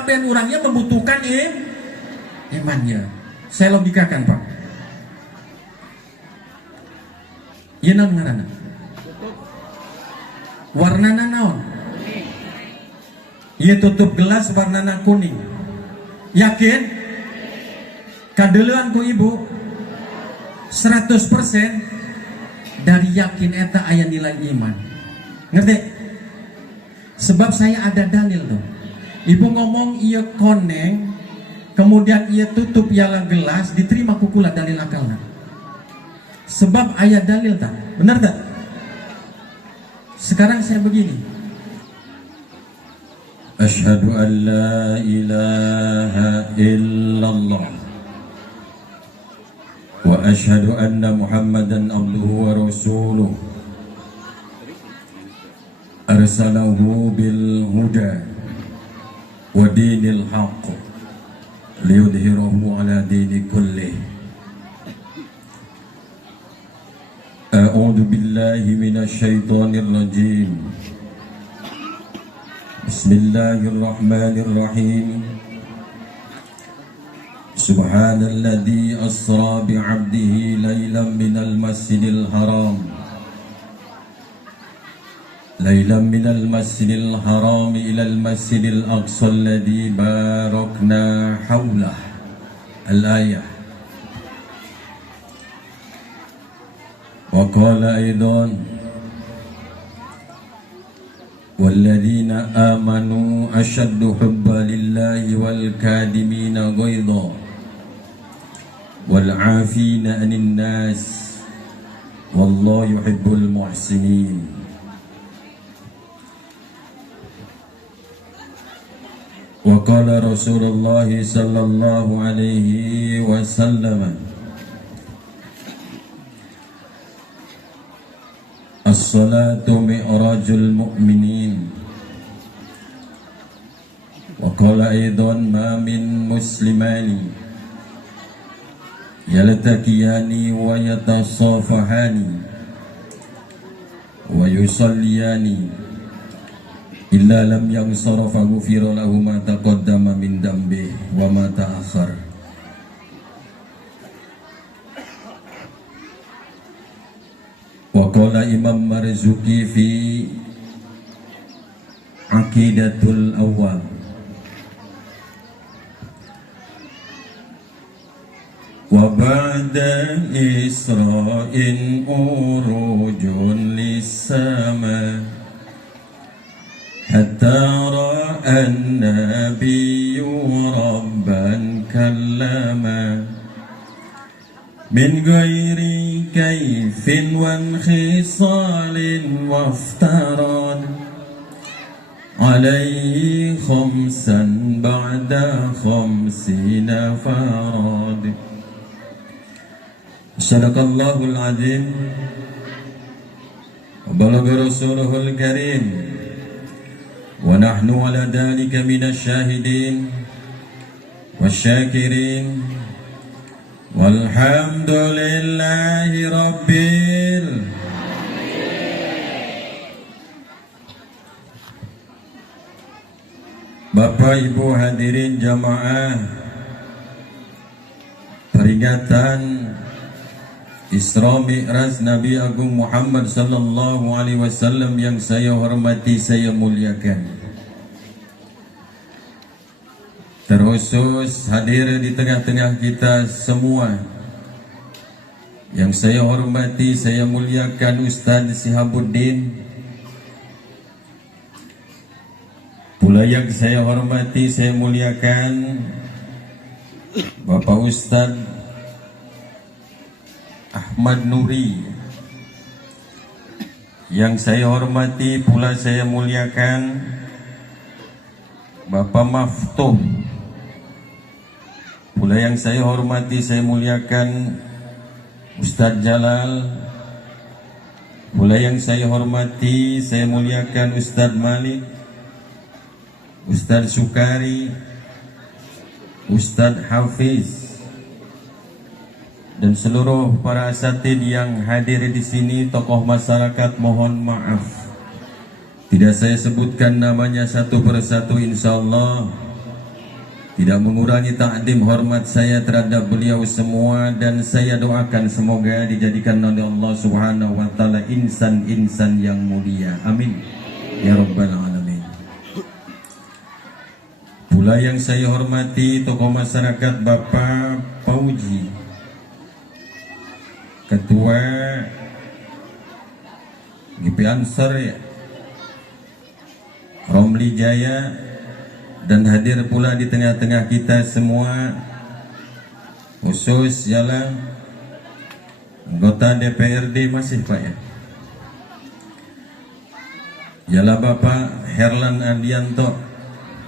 kabeh orangnya membutuhkan imannya. Saya logikakan, Pak. Ieu naon ngaranna? Warnana naon? Ieu tutup gelas warnana kuning. Yakin? Kadeuleun ku ibu 100% dari yakin eta aya nilai iman. Ngerti? Sebab saya ada dalil tuh. Ibu ngomong ieu koneng, kemudian ia tutup ialah gelas, diterima kukula dalil akalna. Sebab ayat dalil tak? Benar tak? Sekarang saya begini. Asyhadu an la ilaha illallah wa asyhadu anna Muhammadan abduhu wa rasuluh arsalahu bil huda wa dinil haqq liyudhhirahu ala dini kullih. A'udzu billahi minasyaitonir rajim. Bismillahirrahmanirrahim. Subhanalladzi asra bi'abdihi lailan minal masjidil haram ilal masjidil aqsa alladzi barakna haulah. Al-ayah. Wa qala aidan walladzina amanu ashaddu hubban lillahi wal kadimina ghaidha wal 'afina 'anil nas wallahu yuhibbul muhsinin. Wa qala Rasulullah sallallahu alaihi wasallam as-salatu mi'rajul mu'minin. Wa qala aidan ma min muslimani yaltaqiyani wa yatasafahani wa yusalliyani illa lam yansarafa ghufira lahu ma taqaddama min dambi wa ma ta'akhkhar. Wa qala Imam Marzuki fi Aqidatul Awwal wa ba'da Isra'in urujun lis-sama hatta ra'an nabiyyu rabban kallama min ghairi kaifin wan khisalin waftaran alaihi khamsan ba'da khamsina farad. Sadaqallahul azim wa balagha rasuluhul karim wa nahnu ala dhalika minasy syahidin wasyakirin walhamdulillahi rabbil. Bapak Ibu hadirin jamaah peringatan Isra Mi'raj Nabi Agung Muhammad sallallahu alaihi wasallam yang saya hormati, saya muliakan. Terkhusus hadir di tengah-tengah kita semua yang saya hormati, saya muliakan Ustaz Sihabuddin. Pula yang saya hormati, saya muliakan Bapak Ustaz Ahmad Nuri. Yang saya hormati pula saya muliakan Bapak Maftuh. Pula yang saya hormati saya muliakan Ustaz Jalal. Pula yang saya hormati saya muliakan Ustaz Malik, Ustaz Sukari, Ustaz Hafiz, dan seluruh para asatid yang hadir di sini, tokoh masyarakat, mohon maaf tidak saya sebutkan namanya satu persatu. Insyaallah tidak mengurangi takdim hormat saya terhadap beliau semua, dan saya doakan semoga dijadikan oleh Allah Subhanahu wa taala insan-insan yang mulia. Amin ya rabbal alamin. Pula yang saya hormati tokoh masyarakat Bapak Pauji, Ketua GP Ansar ya, Romli Jaya, dan hadir pula di tengah-tengah kita semua, khusus ialah anggota DPRD masih Pak ya, ialah Bapak Herlan Adianto.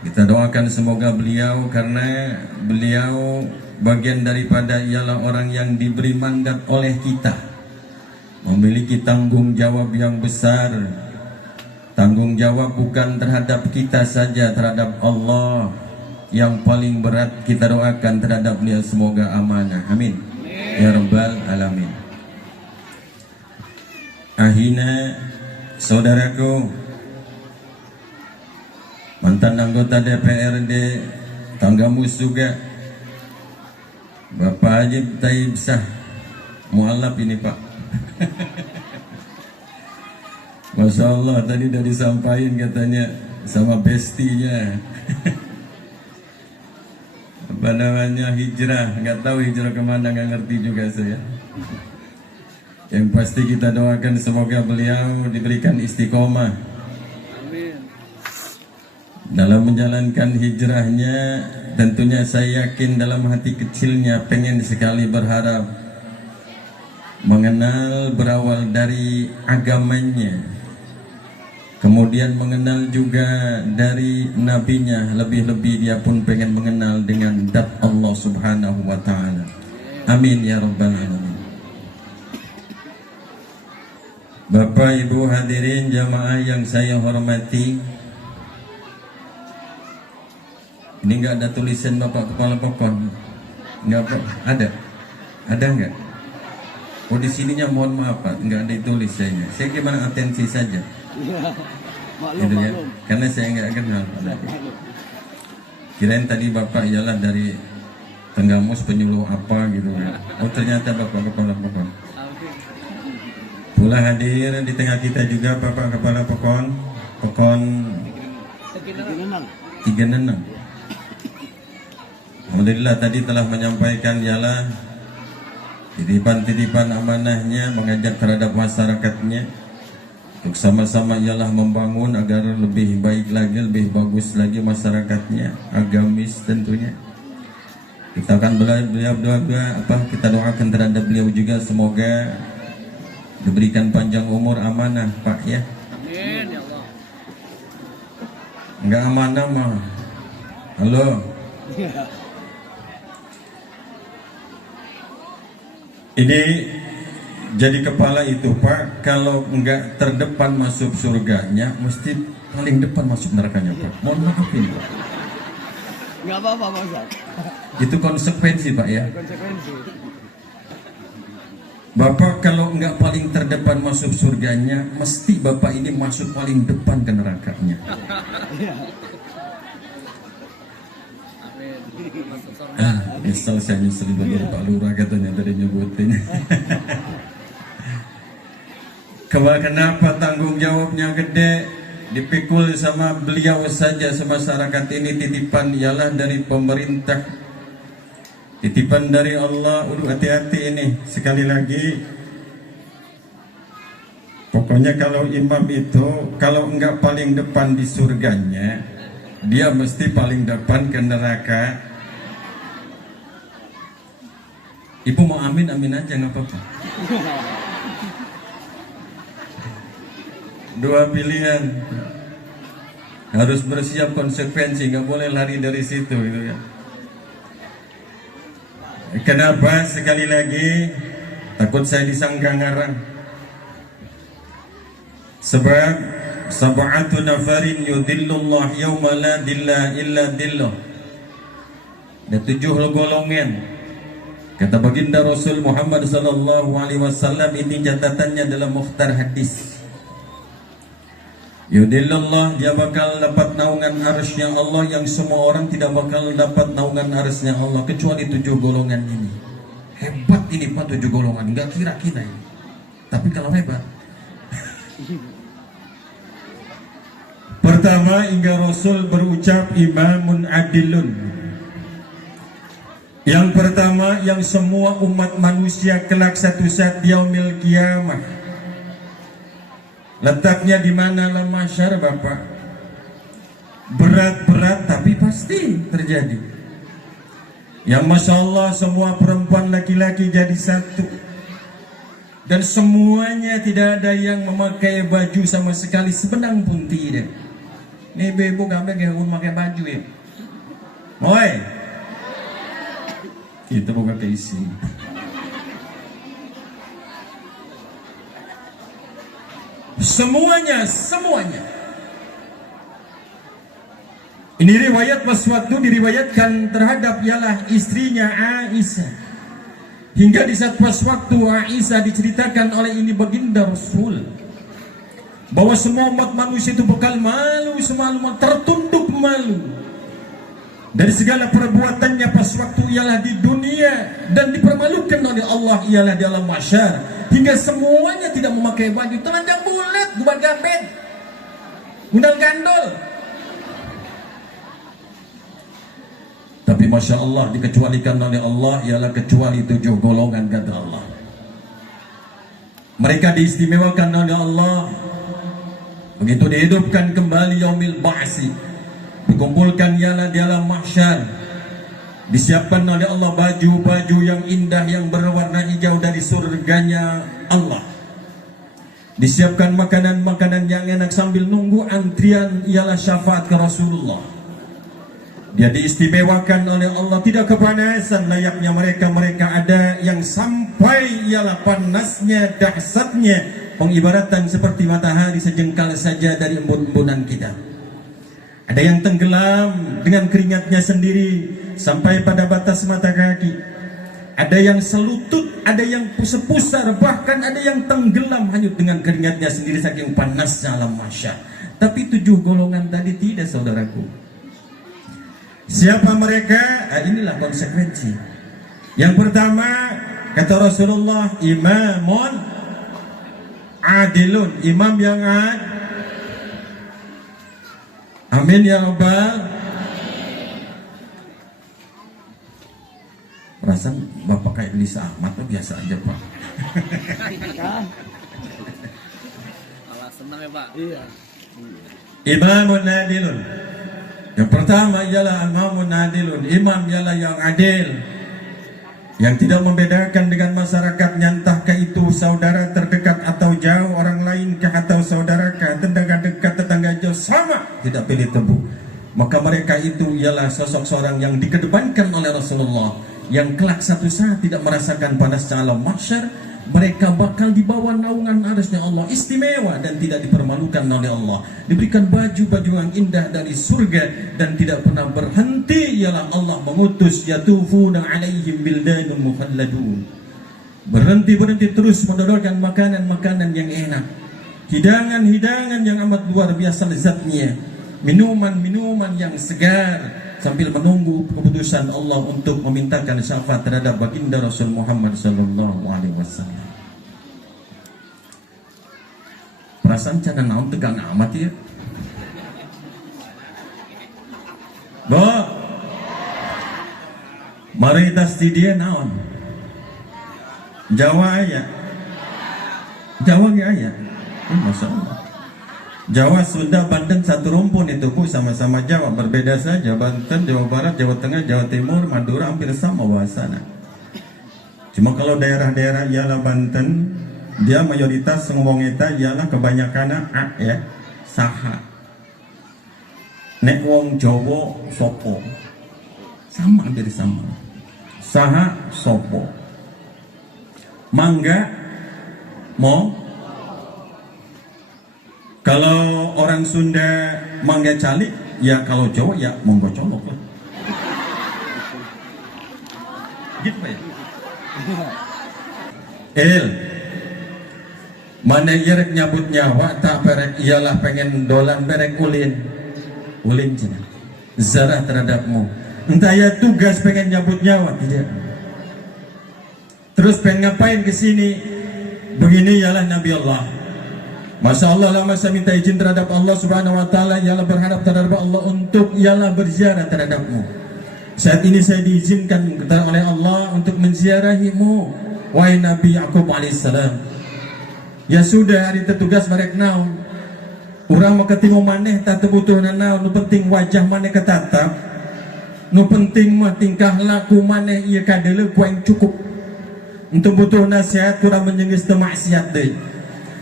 Kita doakan semoga beliau, karena beliau bagian daripada ialah orang yang diberi mandat oleh kita, memiliki tanggung jawab yang besar. Tanggung jawab bukan terhadap kita saja, terhadap Allah yang paling berat. Kita doakan terhadap beliau semoga amanah. Amin ya rabbal alamin. Ahina, saudaraku, mantan anggota DPRD, tanggamus juga, Bapak Haji Taib Sah Mu'alaf ini Pak. Masya Allah, tadi udah disampaikan katanya sama bestinya. Apa namanya, hijrah, nggak tahu hijrah kemana, nggak ngerti juga saya. Yang pasti kita doakan semoga beliau diberikan istiqomah dalam menjalankan hijrahnya. Tentunya saya yakin dalam hati kecilnya pengen sekali berharap mengenal berawal dari agamanya, kemudian mengenal juga dari nabinya, lebih-lebih dia pun pengen mengenal dengan zat Allah Subhanahu wa taala. Amin ya rabbal alamin. Bapak Ibu hadirin jamaah yang saya hormati, ini enggak ada tulisan Bapak Kepala Pokon? Enggak Pak? Ada enggak? Oh di sininya mohon maaf Pak, enggak ada tulis saya. Saya gimana atensi saja. Gitu ya. Karena saya enggak kenal. Kirain tadi Bapak ialah dari Tenggamus penyuluh apa gitu ya. Oh ternyata Bapak Kepala Pokon. Pula hadir di tengah kita juga Bapak Kepala Pokon 36. Alhamdulillah tadi telah menyampaikan ialah titipan-titipan amanahnya, mengajak terhadap masyarakatnya untuk sama-sama ialah membangun agar lebih baik lagi, lebih bagus lagi masyarakatnya, agamis tentunya. Kita akan beliau kita doakan terhadap beliau juga semoga diberikan panjang umur, amanah Pak ya. Amin ya Allah. Enggak amanah mah. Halo. Ini jadi kepala itu Pak, kalau enggak terdepan masuk surganya, mesti paling depan masuk nerakanya Pak. Mohon maaf ini Pak. Enggak apa-apa Pak Ustaz. Itu konsekuensi Pak ya. Konsekuensi. Bapak kalau enggak paling terdepan masuk surganya, mesti Bapak ini masuk paling depan ke nerakanya. Nyesel saya nyesel betul Pak Lurah katanya tadi nyebutin. Kenapa tanggung jawabnya gede, dipikul sama beliau saja semasyarakat ini. Titipan ialah dari pemerintah, titipan dari Allah. Hati-hati ini sekali lagi. Pokoknya kalau imam itu kalau enggak paling depan di surganya, dia mesti paling depan ke neraka. Ibu mau amin aja nggak apa-apa. Dua pilihan, harus bersiap konsekuensi, nggak boleh lari dari situ gitu ya. Kenapa? Sekali lagi takut saya disangka ngarang. Sebab sab'atu nafarin yudhillullah yawma la dilla illa dillah. Ada 7 golongan. Kata baginda Rasul Muhammad sallallahu alaihi wasallam, ini catatannya dalam mukhtar hadis. Yudillallah, dia bakal dapat naungan arsy-Nya Allah yang semua orang tidak bakal dapat naungan arsy-Nya Allah kecuali 7 golongan ini. Hebat ini Pak 7 golongan, nggak kira-kira ini. Tapi kalau hebat. Pertama, hingga Rasul berucap imamun adilun. Yang pertama, yang semua umat manusia kelak satu saat yaumil kiamah. Letaknya di mana lah mahsyar Bapak? Berat-berat tapi pasti terjadi. Yang Masya Allah semua perempuan laki-laki jadi satu. Dan semuanya tidak ada yang memakai baju sama sekali sebenang pun tidak. Ini ibu gambar yang memakai baju ya. Oi. Itu bukan keisi. Semuanya. Ini riwayat waswatu diriwayatkan terhadap ialah istrinya Aisyah. Hingga di saat pas waktu Aisyah diceritakan oleh ini baginda Rasul bahwa semua umat manusia itu bakal malu, semua tertunduk malu dari segala perbuatannya pas waktu ialah di dunia dan dipermalukan oleh Allah ialah di alam mahsyar, hingga semuanya tidak memakai baju, telanjang bulat, gubat gambet, gundal gandol. Tapi Masya Allah dikecualikan oleh Allah ialah kecuali 7 golongan kata Allah. Mereka diistimewakan oleh Allah. Begitu dihidupkan kembali yaumil ba'si, dikumpulkan ialah di alam mahsyar, disiapkan oleh Allah baju-baju yang indah yang berwarna hijau dari surganya Allah. Disiapkan makanan-makanan yang enak sambil nunggu antrian ialah syafaat ke Rasulullah. Dia diistimewakan oleh Allah, tidak kepanasan layaknya mereka ada yang sampai ialah panasnya, dahsyatnya, pengibaratan seperti matahari sejengkal saja dari embun-embunan kita. Ada yang tenggelam dengan keringatnya sendiri sampai pada batas mata kaki. Ada yang selutut, ada yang sepusar, bahkan ada yang tenggelam hanyut dengan keringatnya sendiri saking panasnya alam mahsyar. Tapi 7 golongan tadi tidak, saudaraku. Siapa mereka? Inilah konsekuensi. Yang pertama, kata Rasulullah, imamun adilun, imam yang amin ya rabbal. Perasaan Bapak kayak Lisa Ahmad, biasa aja Pak. Alah senang ya Pak. Iya. Imamun adilun. Yang pertama ialah imamun adilun, imam ialah yang adil, yang tidak membedakan dengan masyarakatnya, entahkah itu saudara terdekat atau jauh, orang lain kah atau saudara kah, tetangga dekat, tetangga jauh, sama, tidak pilih tebu. Maka mereka itu ialah sosok seorang yang dikedepankan oleh Rasulullah, yang kelak satu saat tidak merasakan panasnya alam mahsyar. Mereka bakal dibawa naungan arsy-Nya Allah, istimewa dan tidak dipermalukan oleh Allah, diberikan baju-baju yang indah dari surga dan tidak pernah berhenti ialah Allah mengutus yatufuna alaihim bildanun mukhalladun. Berhenti terus mendodorkan makanan-makanan yang enak, hidangan-hidangan yang amat luar biasa lezatnya, minuman-minuman yang segar, sambil menunggu keputusan Allah untuk memintakan syafaat terhadap baginda Rasul Muhammad sallallahu alaihi wasallam. Perasaan cara naon tegang amat ya. Bo, mari tas di dia naon? Jawa aya. Jawa ge aya. Masya Allah. Jawa, Sunda, Banten satu rumpun itu Bu, sama-sama Jawa, berbeda saja. Banten, Jawa Barat, Jawa Tengah, Jawa Timur, Madura hampir sama bahasana. Cuma kalau daerah-daerah ialah Banten, dia mayoritas ngomong eta ialah kebanyakan ya, saha. Nek wong Jawa sopo. Sama hampir sama. Saha sopo. Mangga mo. Kalau orang Sunda mangga calik, ya kalau Jawa ya monggo colok lah. Gitu Pak ya? Mana yerek nyabut nyawa tak perek ialah pengen dolan berek ulin cina zarah terhadapmu. Entah ya tugas pengen nyabut nyawa tidak. Terus pengen ngapain kesini? Begini ialah Nabi Allah. Masya Allah lama saya minta izin terhadap Allah Subhanahu Wa Taala, ialah berharap terhadap Allah untuk ialah berziarah terhadapmu. Saat ini saya diizinkan oleh Allah untuk menziarahimu, wahai Nabi Yakub alaihissalam. Ya sudah, hari tertugas mereka naon. Orang mau ketemu maneh tak butuh naon. Nu penting wajah maneh ketatap. Nu penting mah tingkah laku maneh ieu kadele ku yang cukup. Untuk butuh nasihat kurang menjengis teu maksiat deui.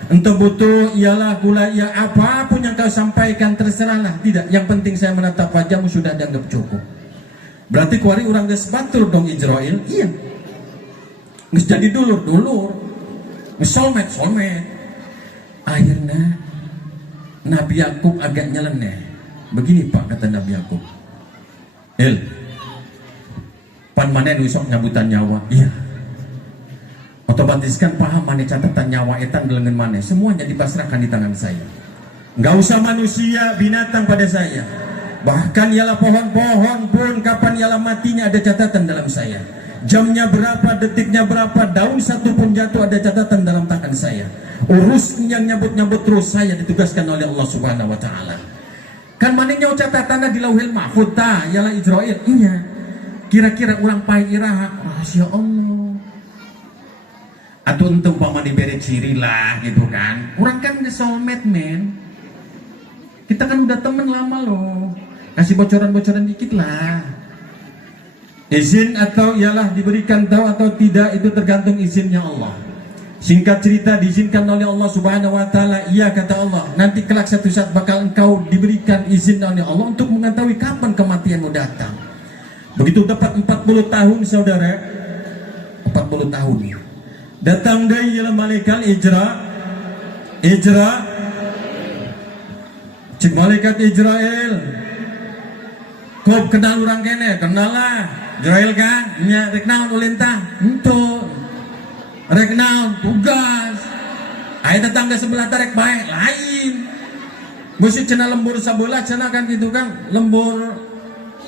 Untuk butuh ialah kula ya apapun yang kau sampaikan terserahlah. Tidak, yang penting saya menatap wajahmu sudah dianggap cukup. Berarti kuari orang geus batur dong Israel. Iya. Geus jadi dulur. Soulmate. Akhirnya Nabi Yakub agak nyeleneh. Begini Pak, kata Nabi Yakub, pan mana nusok nyabutan nyawa. Iya. Otomatis kan paham mana catatan nyawa etan dengan mana. Semuanya dipasrahkan di tangan saya. Nggak usah manusia, binatang pada saya. Bahkan ialah pohon-pohon pun kapan ialah matinya ada catatan dalam saya. Jamnya berapa, detiknya berapa, daun satu pun jatuh ada catatan dalam tangan saya. Urus yang nyabut-nyabut terus saya ditugaskan oleh Allah Subhanahu Wa Taala. Kan manehnya catatannya di Lauhil Mahfuz ta, ialah Israel. Iya. Kira-kira ulang pai iraha rahasia Allah. Atau untuk umpama diberi ciri lah gitu kan. Orang kan soulmate man. Kita kan udah temen lama loh. Kasih bocoran-bocoran dikit lah. Izin atau ialah diberikan tahu atau tidak itu tergantung izinnya Allah. Singkat cerita diizinkan oleh Allah Subhanahu Wa Taala. Iya kata Allah, nanti kelak satu saat bakal engkau diberikan izin oleh Allah untuk mengetahui kapan kematianmu datang. Begitu dapat 40 tahun saudara, 40 tahun datang dari ialah malaikat Ijra. Cik malaikat Israel, kau kenal orang kene, kenal lah. Israel kan, nya rek naon ulin tah? Henteu. Rek naon tugas. Aya tetangga sebelah tarek bae lain. Mesti cenah lembur sabola cenah kan gitu kan, lembur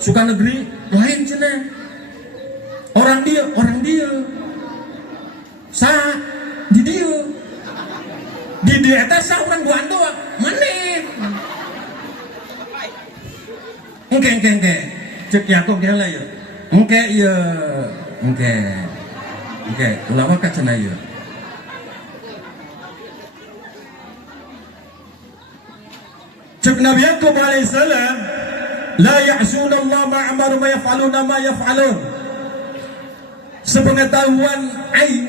suka negeri lain cenah. Orang dia. Sa di dia. Di dia eta sa urang duaan doang. Maneh. Engke. Cek Yakub dia lah ya. Engke. Ulama ka cenah ieu. Cek Nabi Yakub alaihissalam, la ya'suna Allah ma amaru ma yaf'aluna ma yaf'alun. Sepengetahuan aing.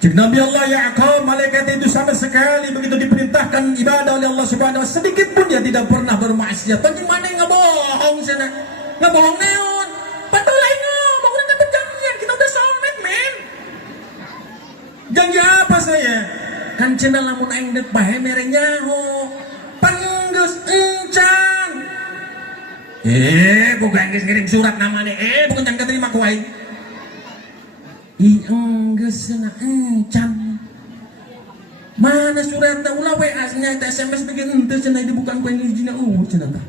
Cek Nabi Allah Yakub, malaikat itu sama sekali begitu diperintahkan ibadah oleh Allah Subhanahu wa taala, sedikit pun dia tidak pernah bermaksiat. Bagaimana ngebohong sana? Ngebohong neon. Padahal lain ngomong udah dapat janjian, kita udah soulmate, men. Janji apa saya? Kan cenah lamun aing deuk bae mere nyaho. Panggeus encan. Bukan geus ngirim surat namanya. Bukan yang keterima ku aing. Geus cenah encan. Mana suratna ulah WA-nya SMS bikin henteu cenah dibukan ku izina cenah tah.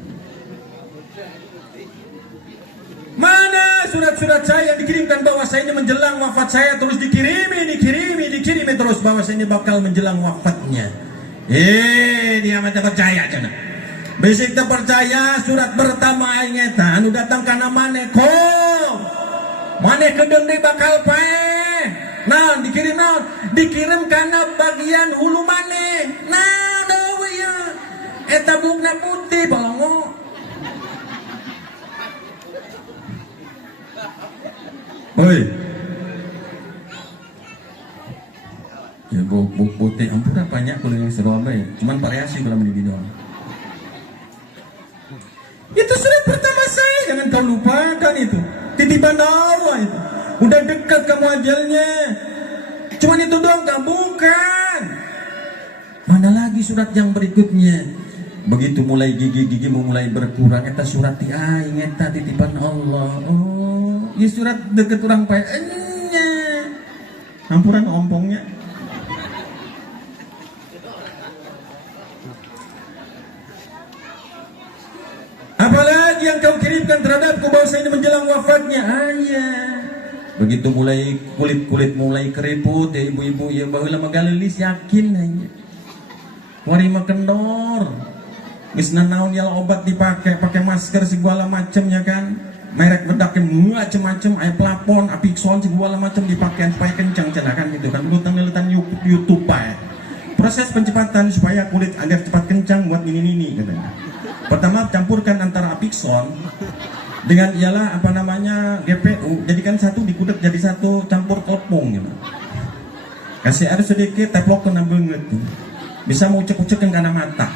Mana surat-surat saya dikirimkan bahwasanya menjelang wafat saya terus dikirimi terus bahwasanya bakal menjelang wafatnya. Dia mah percaya cenah. Besok teu percaya surat pertama aing eta anu datang kana maneh kom. Maneh kedeung deui bakal pae. Nah, dikirim kana bagian hulu maneh. Nah, deui ya. Eta bukna putih balongo. Oi. Ya buk putih ampura banyak kuliah Surabaya. Cuman variasi kalau di doang. Itu surat pertama saya, jangan kau lupakan itu. Titipan Allah itu. Udah dekat kamu ajalnya. Cuman itu doang gak bukan. Mana lagi surat yang berikutnya? Begitu mulai gigi mau mulai berkurang, eta surat ti aing eta titipan Allah. Oh, ya surat deket orang pae enya. Ampuran ompongnya. yang kau kirimkan terhadapku bahwa ini menjelang wafatnya. Begitu mulai kulit mulai keriput ya ibu-ibu ya baheula magalilis yakin hanya. Wari mah kendor. Geus nanaon ya obat dipakai, pakai masker segala macamnya kan. Merek bedak macam-macam, aya plafon, apixon segala macam dipakai supaya kencang cenah kan gitu kan. Lutan YouTube ya. Proses pencepatan supaya kulit agar cepat kencang buat ini katanya. Pertama campurkan antara apixon dengan ialah apa namanya GPU, jadikan satu dikudek jadi satu, campur telepung gitu. Kasih air sedikit, teplok kena banget. Bisa mau ucek-ucek ke karena mata.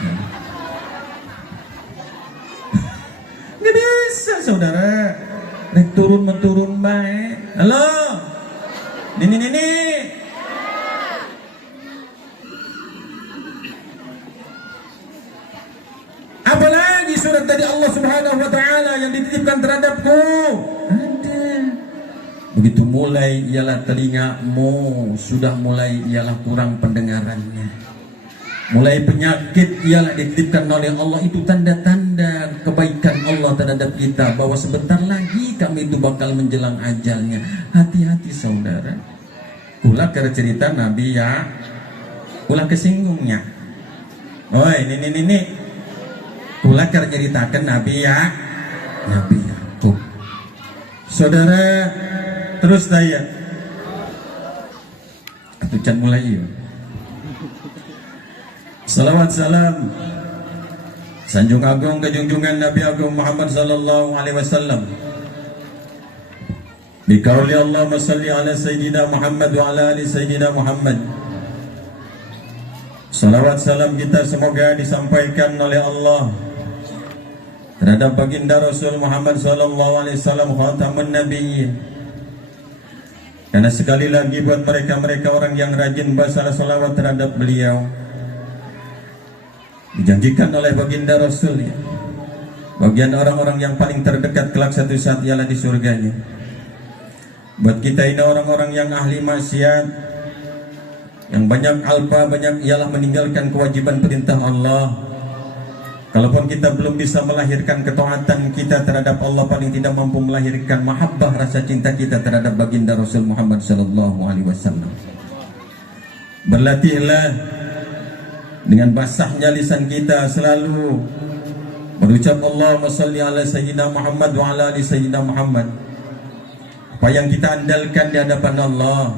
Nggak bisa saudara. Rek turun menturun baik. Halo, Nini. Apalagi surat dari Allah Subhanahu wa taala yang dititipkan terhadapku? Ada. Begitu mulai ialah telingamu sudah mulai ialah kurang pendengarannya. Mulai penyakit ialah dititipkan oleh Allah, itu tanda-tanda kebaikan Allah terhadap kita bahwa sebentar lagi kami itu bakal menjelang ajalnya. Hati-hati saudara. Ulah ke cerita Nabi ya. Ulah kesinggungnya. Oi, ini. Ulah ke ceritakan Nabi Yakub. Saudara, terus saya. Atuh can mulai yuk. Salawat salam sanjung agung kejunjungan Nabi Agung Muhammad sallallahu alaihi wasallam. Biqauli Allahumma salli ala sayyidina Muhammad wa ala ali sayyidina Muhammad. Salawat salam kita semoga disampaikan oleh Allah terhadap baginda Rasul Muhammad sallallahu alaihi wasallam khatamun nabiyyin. Karena sekali lagi buat mereka orang yang rajin baca salawat terhadap beliau, dijanjikan oleh baginda Rasul ya, bagian orang-orang yang paling terdekat kelak satu saat ialah di surganya. Buat kita ini orang-orang yang ahli maksiat, yang banyak alpa, banyak ialah meninggalkan kewajiban perintah Allah. Kalaupun kita belum bisa melahirkan ketaatan kita terhadap Allah, paling tidak mampu melahirkan mahabbah, rasa cinta kita terhadap baginda Rasul Muhammad sallallahu alaihi wasallam. Berlatihlah dengan basahnya lisan kita selalu berucap Allahumma shalli ala sayyidina Muhammad wa ala ali sayyidina Muhammad. Apa yang kita andalkan di hadapan Allah?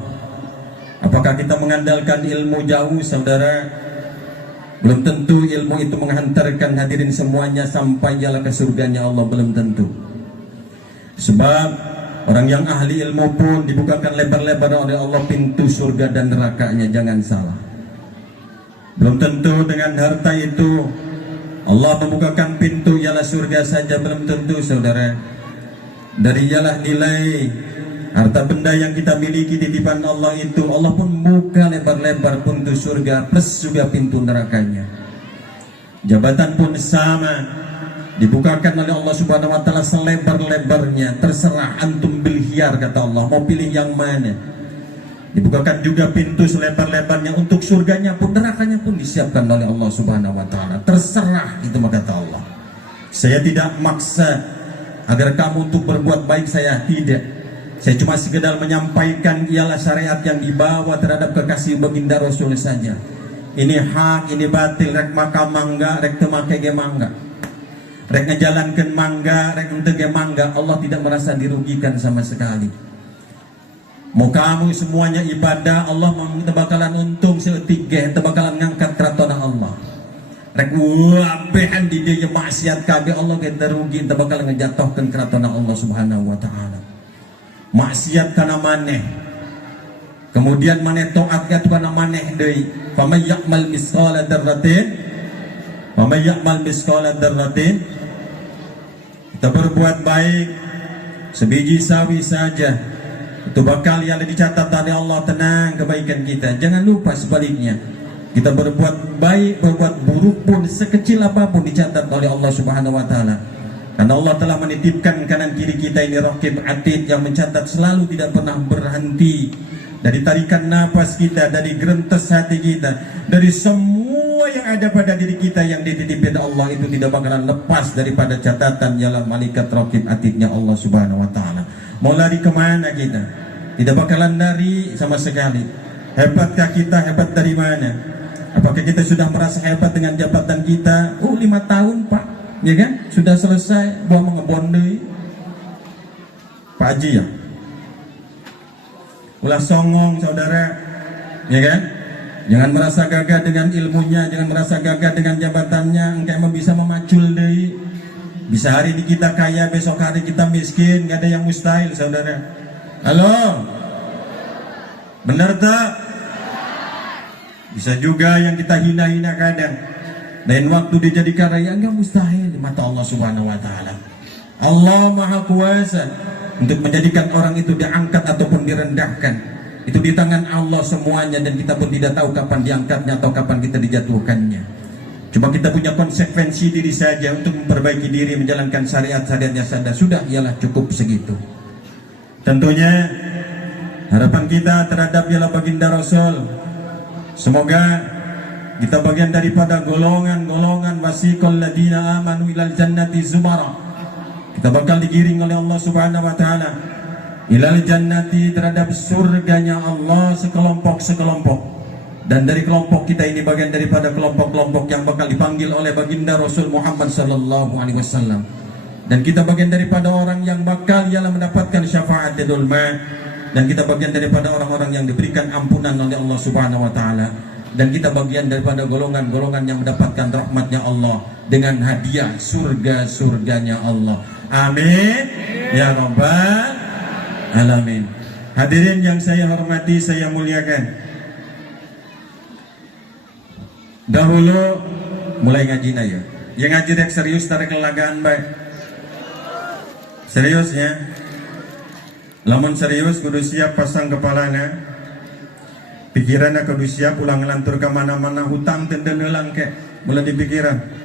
Apakah kita mengandalkan ilmu jauh saudara? Belum tentu ilmu itu menghantarkan hadirin semuanya sampai jalan ke surganya Allah, belum tentu. Sebab orang yang ahli ilmu pun dibukakan lebar-lebar oleh Allah pintu surga dan nerakanya, jangan salah. Belum tentu dengan harta itu Allah membukakan pintu ialah surga saja, belum tentu saudara. Dari ialah nilai harta benda yang kita miliki titipan Allah itu, Allah pun buka lebar-lebar pintu surga plus juga pintu nerakanya. Jabatan pun sama, dibukakan oleh Allah Subhanahu wa taala selebar-lebarnya. Terserah antum bil khiyar kata Allah, mau pilih yang mana. Dibukakan juga pintu selebar-lebarnya untuk surganya pun, nerakanya pun disiapkan oleh Allah Subhanahu wa taala. Terserah itu kata Allah. Saya tidak maksa agar kamu untuk berbuat baik, saya tidak. Saya cuma sekedar menyampaikan ialah syariat yang dibawa terhadap kekasih baginda Rasul saja. Ini hak, ini batil, rek maka mangga, rek temake ge mangga. Rek ngejalankan mangga, rek ente ge mangga. Allah tidak merasa dirugikan sama sekali. Mau kamu semuanya ibadah, Allah bakalan untung seutiga, bakalan ngangkat keraton Allah. Rek wabehan di dia maksiat kabeh, Allah ge rugi, bakalan ngejatuhkan keraton Allah Subhanahu wa taala. Maksiat kana maneh, kemudian maneh taat kana maneh deui. Faman ya'mal misqala dzarratin, kita berbuat baik sebiji sawi saja, itu bakal yang dicatat oleh Allah. Tenang kebaikan kita, jangan lupa sebaliknya, kita berbuat baik, berbuat buruk pun sekecil apapun dicatat oleh Allah Subhanahu wa taala. Karena Allah telah menitipkan kanan kiri kita ini raqib atid yang mencatat selalu, tidak pernah berhenti. Dari tarikan nafas kita, dari gerentes hati kita, dari semua semua yang ada pada diri kita yang dititipin Allah itu tidak bakalan lepas daripada catatan ialah malaikat raqib atidnya Allah Subhanahu wa taala. Mau lari kemana kita? Tidak bakalan lari sama sekali. Hebatkah kita? Hebat dari mana? Apakah kita sudah merasa hebat dengan jabatan kita? 5 tahun Pak, ya kan? Sudah selesai, buah mengebondoi Pak Haji ya? Ulah songong saudara, ya kan? Jangan merasa gagah dengan ilmunya, jangan merasa gagah dengan jabatannya. Engkau emang bisa memacul deh. Bisa hari ini kita kaya, besok hari kita miskin, nggak ada yang mustahil, saudara. Halo, benar tak? Bisa juga yang kita hina-hina kadang. Dan waktu dijadikan raya nggak mustahil di mata Allah Subhanahu Wa Taala. Allah Maha Kuasa untuk menjadikan orang itu diangkat ataupun direndahkan. Itu di tangan Allah semuanya, dan kita pun tidak tahu kapan diangkatnya atau kapan kita dijatuhkannya. Cuma kita punya konsekuensi diri saja untuk memperbaiki diri, menjalankan syariat-syariatnya saja. Sudah, ialah cukup segitu. Tentunya harapan kita terhadap ialah baginda Rasul. Semoga kita bagian daripada golongan-golongan wasiqal ladina amanu ilal jannati zumara. Kita bakal digiring oleh Allah Subhanahu wa taala ilal jannati, terhadap surganya Allah sekelompok-sekelompok. Dan dari kelompok kita ini bagian daripada kelompok-kelompok yang bakal dipanggil oleh baginda Rasul Muhammad sallallahu alaihi wasallam. Dan kita bagian daripada orang yang bakal ialah mendapatkan syafaatul ma. Dan kita bagian daripada orang-orang yang diberikan ampunan oleh Allah Subhanahu wa taala. Dan kita bagian daripada golongan-golongan yang mendapatkan rahmatnya Allah dengan hadiah surga-surganya Allah. Amin ya rabbal alamin. Hadirin yang saya hormati, saya muliakan. Dahulu mulai ngaji na ya. Yang ngaji dek serius tarik kelagaan baik. Serius ya. Lamun serius kudu siap pasang kepalanya. Pikirannya kudu siap ulang ngelantur ke mana-mana, hutang tenden ulang ke mulai dipikiran.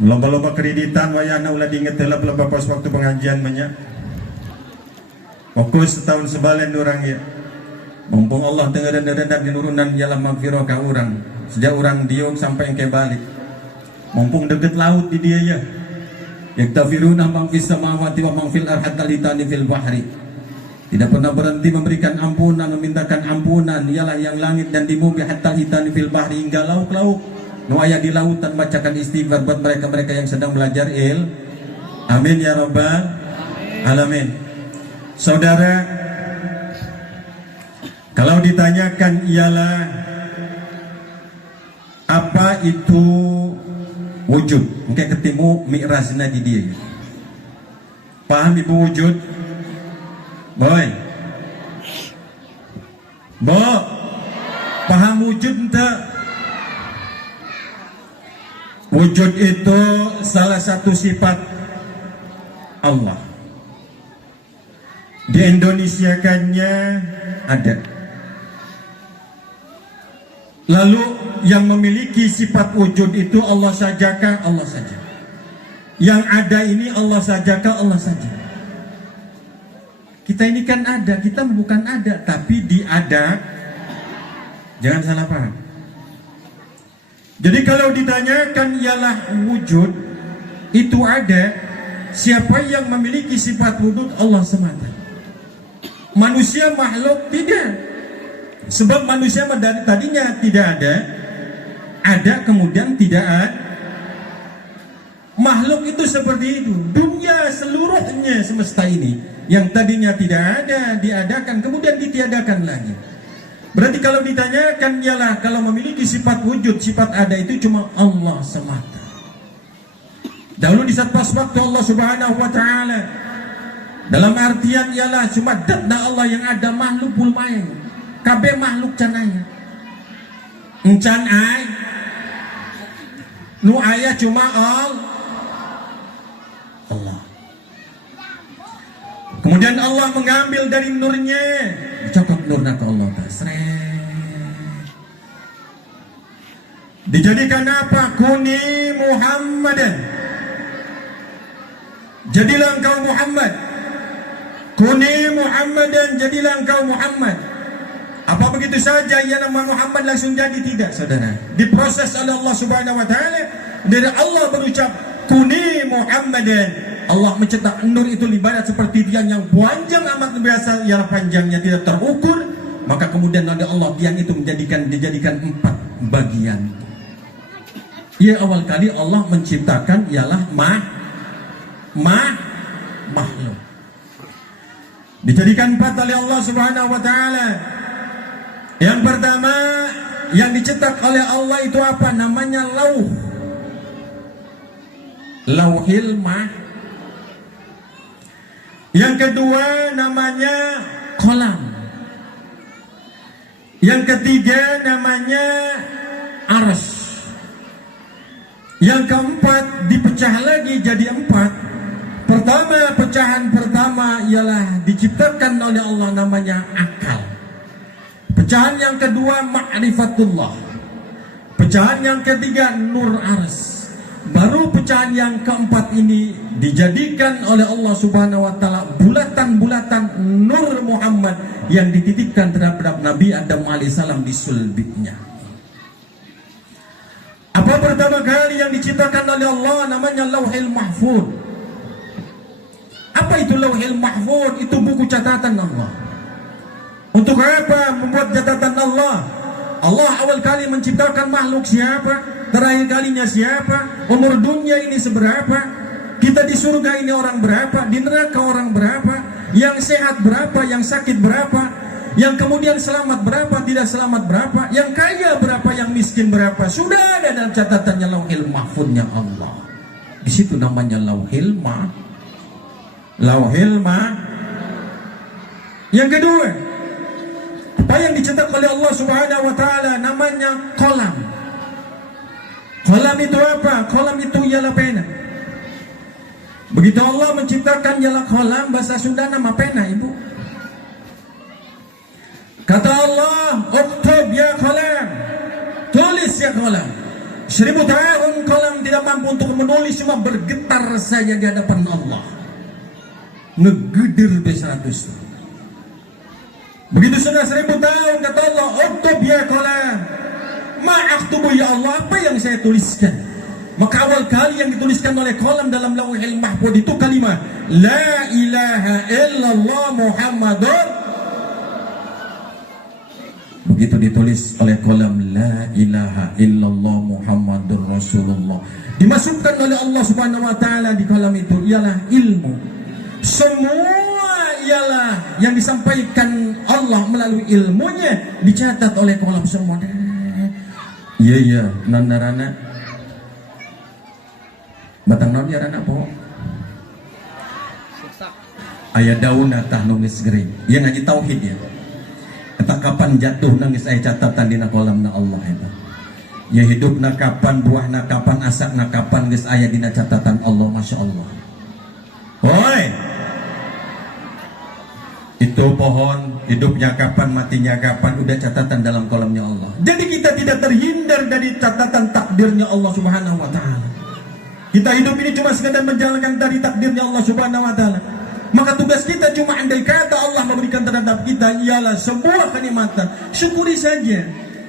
Lomba-lomba kreditan wayana ulah diinget telah pas waktu pengajian banyak. Fokus setahun sebalen orang ya. Mumpung Allah tengah dan dinurunan ialah magfirah ka orang. Sejak orang diung sampai engke balik. Mumpung deket laut di dia ya. Yaktafiruna man fis samawati wa man fil ardi litani fil bahri. Tidak pernah berhenti memberikan ampunan, memintakan ampunan ialah yang langit dan di bumi hatta litani fil bahri, hingga lauk-lauk. Nu aya di lautan bacakan istighfar buat mereka-mereka yang sedang belajar Amin ya rabbal alamin. Saudara, kalau ditanyakan ialah apa itu wujud, mungkin ketemu mi'rajna di dia. Paham ibu wujud? Boy, paham wujud entah? Wujud itu salah satu sifat Allah. Di Indonesia kannya ada. Lalu yang memiliki sifat wujud itu Allah sajakah? Allah saja. Yang ada ini Allah sajakah? Allah saja. Kita ini kan ada, kita bukan ada, tapi diada. Jangan salah paham. Jadi kalau ditanyakan ialah wujud itu ada, siapa yang memiliki sifat wujud? Allah semata. Manusia makhluk tidak. Sebab manusia dari tadinya tidak ada kemudian tidak ada. Makhluk itu seperti itu. Dunia seluruhnya semesta ini yang tadinya tidak ada diadakan kemudian ditiadakan lagi. Berarti kalau ditanyakan ialah kalau memiliki sifat wujud, sifat ada itu cuma Allah semata. Dahulu di saat pas waktu Allah Subhanahu wa taala, dalam artian ialah cuma datna Allah yang ada, makhluk pulmain. Kabeh makhluk canaya. Encan ay. Nu aya cuma Allah. Kemudian Allah mengambil dari nurnya, cokot nurna ke Allah. Dijadikan apa? Kuni Muhammadan. Jadilah engkau Muhammad. Kuni Muhammadan, jadilah engkau Muhammad. Apa begitu? begitu saja ya nama Muhammad langsung jadi, tidak saudara. Diproses oleh Allah Subhanahu wa taala. Dari Allah berucap kuni Muhammadan. Allah mencetak nur itu ibarat seperti tiang yang panjang amat biasa, yang panjangnya tidak terukur. Maka kemudian oleh Allah tiang itu dijadikan 4 bagian. Ya awal kali Allah menciptakan ialah makhluk. Dijadikan 4 oleh Allah Subhanahu wa taala. Yang pertama yang dicetak oleh Allah itu apa? Namanya Lauhil Mahfuz. Yang kedua namanya Qalam. Yang ketiga namanya Arsy. Yang keempat dipecah lagi jadi 4. Pecahan pertama ialah diciptakan oleh Allah namanya akal. Pecahan yang kedua ma'rifatullah. Pecahan yang ketiga nur Arsy. Baru pecahan yang keempat ini dijadikan oleh Allah Subhanahu wa taala bulatan-bulatan nur Muhammad yang dititipkan terhadap Nabi Adam alaihissalam di sulbinya. Apa pertama kali yang diciptakan oleh Allah? Namanya Lauhil Mahfuz. Apa itu Lauhil Mahfuz? Itu buku catatan Allah. Untuk apa membuat catatan Allah? Allah awal kali menciptakan makhluk siapa? Terakhir kalinya siapa? Umur dunia ini seberapa? Kita di surga ini orang berapa? Di neraka orang berapa? Yang sehat berapa? Yang sakit berapa? Yang kemudian selamat berapa? Tidak selamat berapa? Yang kaya berapa? Yang miskin berapa? Sudah ada dalam catatannya Lauhil Mahfuznya Allah. Di situ namanya Lauhil Mahfuz. Yang kedua, apa yang dicetak oleh Allah Subhanahu wa taala namanya Qalam. Qalam itu apa? Qalam itu ialah pena. Begitu Allah menciptakan ialah qalam, bahasa Sunda nama pena, Ibu. Kata Allah, "Uktub ya qalam." Tulis ya qalam. 1000 tahun qalam tidak mampu untuk menulis, cuma bergetar saja di hadapan Allah. Ngegeder B100. Begitu sudah 1000 tahun kata Allah, "Uktub ya qalam." Ma'aktubu ya Allah, apa yang saya tuliskan? Maka awal kali yang dituliskan oleh qalam dalam Lauhil Mahfuz itu kalimat La ilaha illallah Muhammadur. Begitu ditulis oleh qalam La ilaha illallah Muhammadur Rasulullah, dimasukkan oleh Allah Subhanahu wa taala di qalam itu ialah ilmu. Semua ialah yang disampaikan Allah melalui ilmunya dicatat oleh qalam semua. Iya nanarana batang non ya rana po ayah daun tah nungis gering ya ngaji tauhid ya. Kata kapan jatuh nangis ayah catatan dina kolam na Allah itu ya, hidup na kapan, buah na kapan, asak na kapan, geus ayah dina catatan Allah. Masya Allah. Woi, itu pohon hidupnya kapan, matinya kapan, udah catatan dalam kolamnya Allah. Jadi kita tidak terhindar dari catatan takdirnya Allah Subhanahu wa taala. Kita hidup ini cuma sekedar menjalankan dari takdirnya Allah Subhanahu wa taala. Maka tugas kita cuma andai kata Allah memberikan terhadap kita ialah sebuah kenikmatan, syukuri saja.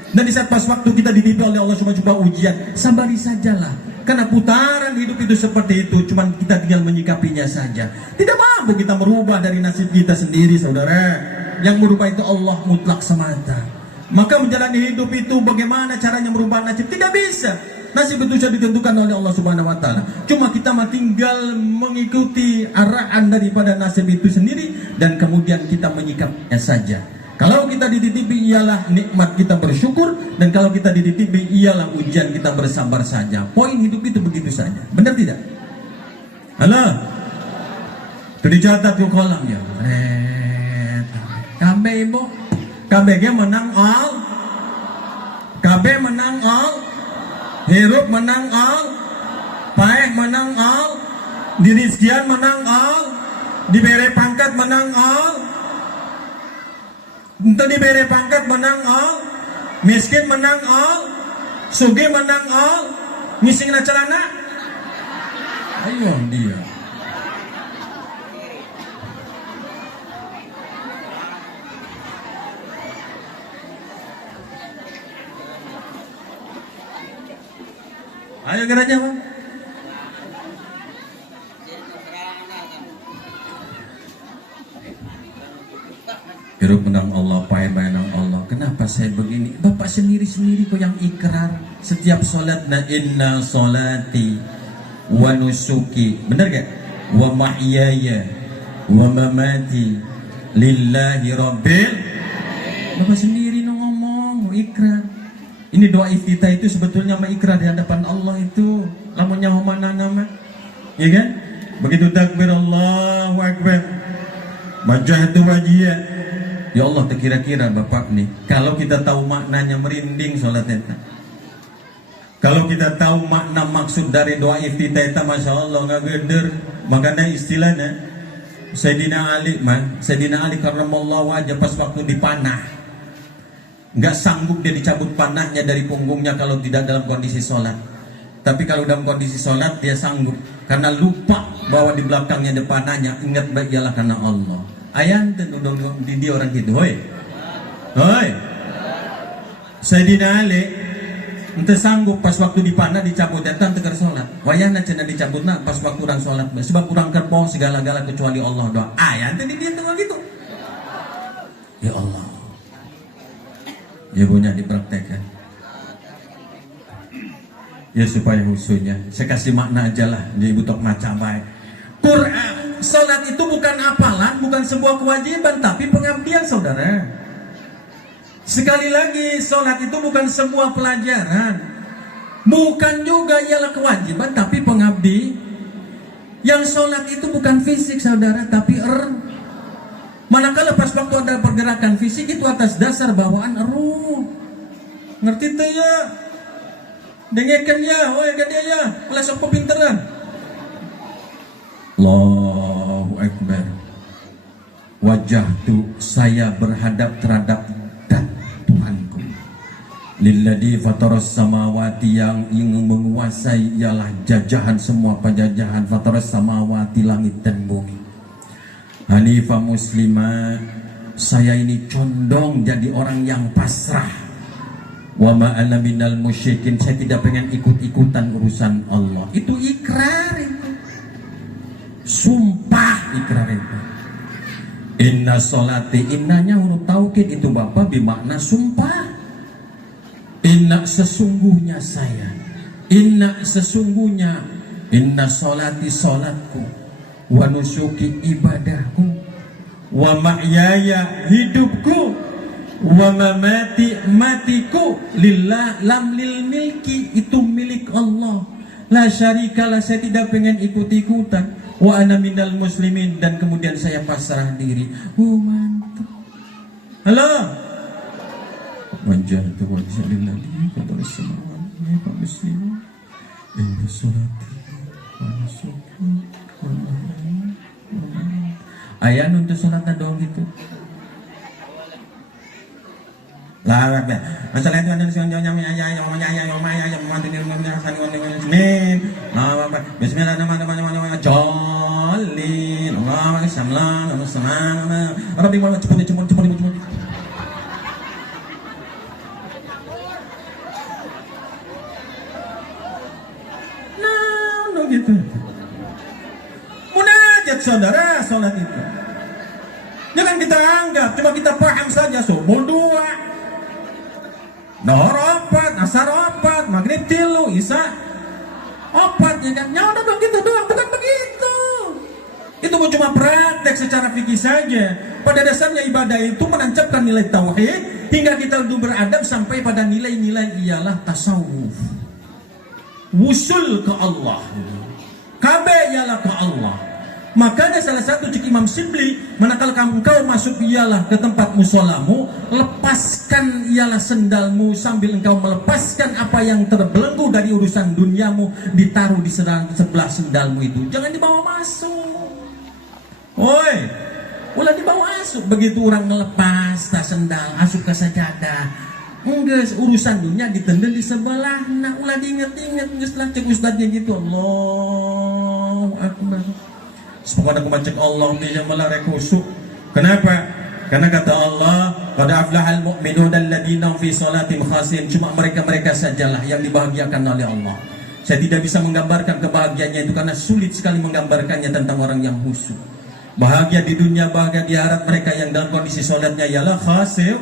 Dan di saat pas waktu kita ditimpa oleh Allah Subhanahu ujian, sabari sajalah. Karena putaran hidup itu seperti itu, cuman kita tinggal menyikapinya saja. Tidak mampu kita merubah dari nasib kita sendiri, saudara. Yang merubah itu Allah mutlak semata. Maka menjalani hidup itu bagaimana caranya merubah nasib? Tidak bisa. Nasib itu sudah ditentukan oleh Allah Subhanahu wa taala. Cuma kita tinggal mengikuti arahan daripada nasib itu sendiri dan kemudian kita menyikapinya saja. Kalau kita dititipi ialah nikmat kita bersyukur, dan kalau kita dititipi ialah ujian kita bersabar saja. Poin hidup itu begitu saja. Benar tidak? Halo? Itu dicatat di kolamnya. Kabe ibu, kabe menang all, kabe menang all, hirup menang all, paeh menang all, dirizkian menang all, diberi pangkat menang all. Untuk diberi pangkat menang all, miskin menang all, sugih menang all, ngising na celana. Ayo dia. Ayo geraknya bang. Hirup menang Allah, payah menang Allah. Kenapa saya begini? Bapak sendiri-sendiri kok yang ikrar setiap sholat. Inna sholati wa nusuki, benar gak? Wa mahyaya wa mamati lillahi rabbil. Bapak sendiri ngomong, ikrar. Ini doa iftitah itu sebetulnya ikrar di hadapan Allah itu. Lamanya mana nama, ya kan? Begitu takbir Allahu Akbar, majahtu wajiyah. Ya Allah, terkira-kira Bapak nih, kalau kita tahu maknanya merinding sholatnya. Kalau kita tahu makna maksud dari doa iftitah itu, Masya Allah nggak geder. Makanya istilahnya Sayyidina Ali karramallahu wajah pas waktu dipanah, nggak sanggup dia dicabut panahnya dari punggungnya kalau tidak dalam kondisi sholat. Tapi kalau dalam kondisi sholat dia sanggup, karena lupa bahwa di belakangnya ada panahnya. Ingat baik ialah karena Allah. Ayan tenudong di orang gitu, hoi, Sayyidina Ali ente sanggup pas waktu dipanah dicabut datang tegar sholat. Wayana cina dicabut nak pas waktu orang sholat. Sebab kurang kerpong segala-gala kecuali Allah doa. Ayan tadi dia tengah gitu. Ya Allah, ya punya dipraktekkan. Ya supaya khususnya saya kasih makna aja lah. Dia butuh macam baik. Quran. Salat itu bukan apalan, bukan sebuah kewajiban, tapi pengabdian, saudara. Sekali lagi, salat itu bukan sebuah pelajaran, bukan juga ialah kewajiban, tapi pengabdi. Yang salat itu bukan fisik, saudara, tapi manakala pas waktu ada pergerakan fisik itu atas dasar bawaan ruh. Ngerti tuh ya? Dengarkan ya, woi gadia ya, kelas apa pinteran. Allahu Akbar. Wajah tu saya berhadap terhadap dan Tuhanku. Lilladzi fataras samawati, yang ingin menguasai ialah jajahan semua penjajahan. Fataras samawati, langit dan bumi. Hanifah muslimah, saya ini condong jadi orang yang pasrah. Wa ma ana minal musyrikin, saya tidak pengen ikut-ikutan urusan Allah. Itu ikrar itu. Sumpah ikrar itu. Inna sholati, innanya huruf taukid itu Bapak bermakna sumpah. Inna sesungguhnya saya, inna sesungguhnya, inna sholati sholatku, wa nusuki ibadahku, wa ma'yaya hidupku, wa mamati matiku, lillah lam lil milki, itu milik Allah. La syarikalah, saya tidak pengen ikut-ikutan. Wa ana minal muslimin, dan kemudian saya pasrah diri. Oh mantap. Halo. Wajah tu wajah lillahi fadl samawati wa muslimin. Inna sholati wa nusuki wa ayan untuk sholatnya doang gitu. Lah, masalah itu ada Bismillahirrahmanirrahim. Jolin, Allah samlang, Rabbi malah cepet. Nah, gitu. Munajat saudara, sholat itu. Jangan kita anggap, cuma kita paham saja subuh 2. Dohor 4, asar 4, maghrib 3, isya 4, ya kan? Ya udah dong gitu doang, bukan begitu. Itu cuma praktek secara fikih saja. Pada dasarnya ibadah itu menancapkan nilai tauhid hingga kita beradab sampai pada nilai-nilai ialah tasawuf. Wusul ke Allah. Kabe ialah ke Allah. Makanya salah satu cik Imam Sibli, manakala engkau masuk ialah ke tempat musolamu, lepaskan ialah sendalmu sambil engkau melepaskan apa yang terbelenggu dari urusan duniamu, ditaruh di sebelah sendalmu itu. Jangan dibawa masuk. Woi, ulah dibawa masuk. Begitu orang melepas tas sendal, masuk ke sajadah. Enggak, urusan dunia ditendel di sebelah. Nah, ulah diinget-inget. Setelah cek ustadznya gitu. Allahu Akbar. Semoga aku baca Allah dia malah rekusuk. Kenapa? Karena kata Allah, qad aflahal mu'minun alladzina fi shalatihim khashi'un. Cuma mereka-mereka sajalah yang dibahagiakan oleh Allah. Saya tidak bisa menggambarkan kebahagiaannya itu karena sulit sekali menggambarkannya tentang orang yang khusyuk. Bahagia di dunia, bahagia di akhirat mereka yang dalam kondisi sholatnya ialah khasir.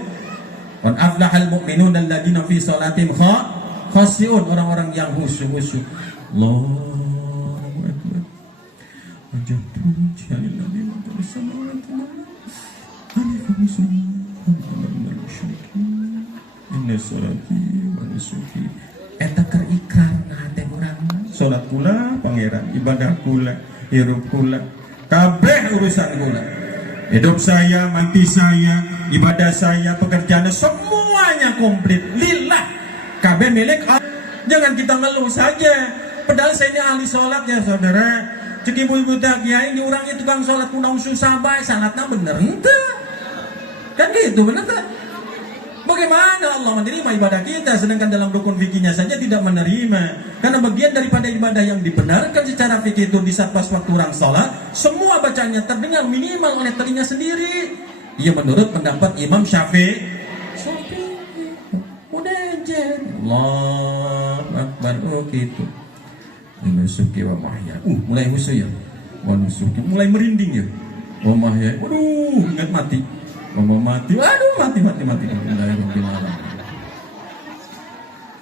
Qad aflahal mu'minun alladzina fi sholatihim khashi'un, orang-orang yang khusyuk. Allahu akbar. Wajatu jalil nabi wa sallallahu alaihi wasallam. Inna sholati wa nusuki. Eta keur ikrar na hate urang. Salat kula pangeran, ibadah kula, hirup kula, kabeh urusan kula. Hidup saya, mati saya, ibadah saya, pekerjaan semuanya komplit lillah. Kabeh milik Allah. Jangan kita ngeluh saja. Padahal saya ini ahli sholat ya saudara. Cek ibu-ibu tak kiai ini orang itu tukang sholat kunang susah bae, salatnya bener ente. Kan gitu bener tak? Bagaimana Allah menerima ibadah kita sedangkan dalam rukun fikihnya saja tidak menerima? Karena bagian daripada ibadah yang dibenarkan secara fikih itu di saat pas waktu orang sholat, semua bacaannya terdengar minimal oleh telinga sendiri. Ia menurut pendapat Imam Syafi'i. Udah aja. Allah Akbar. Oh gitu. Nusuki wa mahya. Mulai khusyuk ya. Wa nusuki. Mulai merinding ya. Wa mahya. Waduh, ingat mati. Mama mati, aduh mati.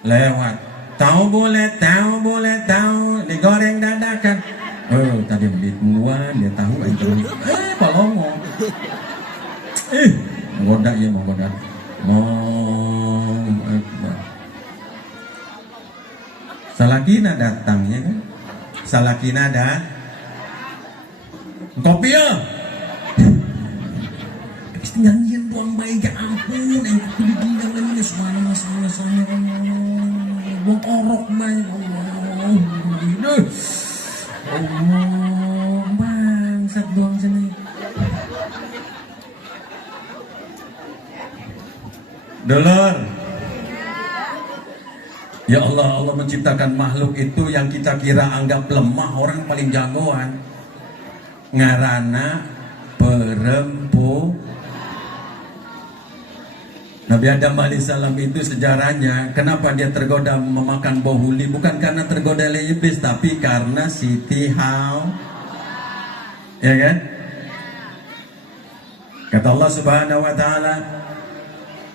Lewat, tahu boleh, digoreng dadakan. Oh tadi dituan, dia tahu aja. Palongo. Menggoda ya menggoda. Salakina datangnya kan? Salakina ada. Kopi ya. Nyanyian buang bayi ya ampun, yang kulit tinggal ini semana buang orok bayi Allah bangsat doang sini. Dolar ya Allah menciptakan makhluk itu yang kita kira anggap lemah, orang paling jagoan ngarana perempuan. Nabi Adam alaihissalam itu sejarahnya kenapa dia tergoda memakan bohuli, bukan karena tergoda oleh iblis tapi karena Siti Hawa, ya kan? Kata Allah Subhanahu wa taala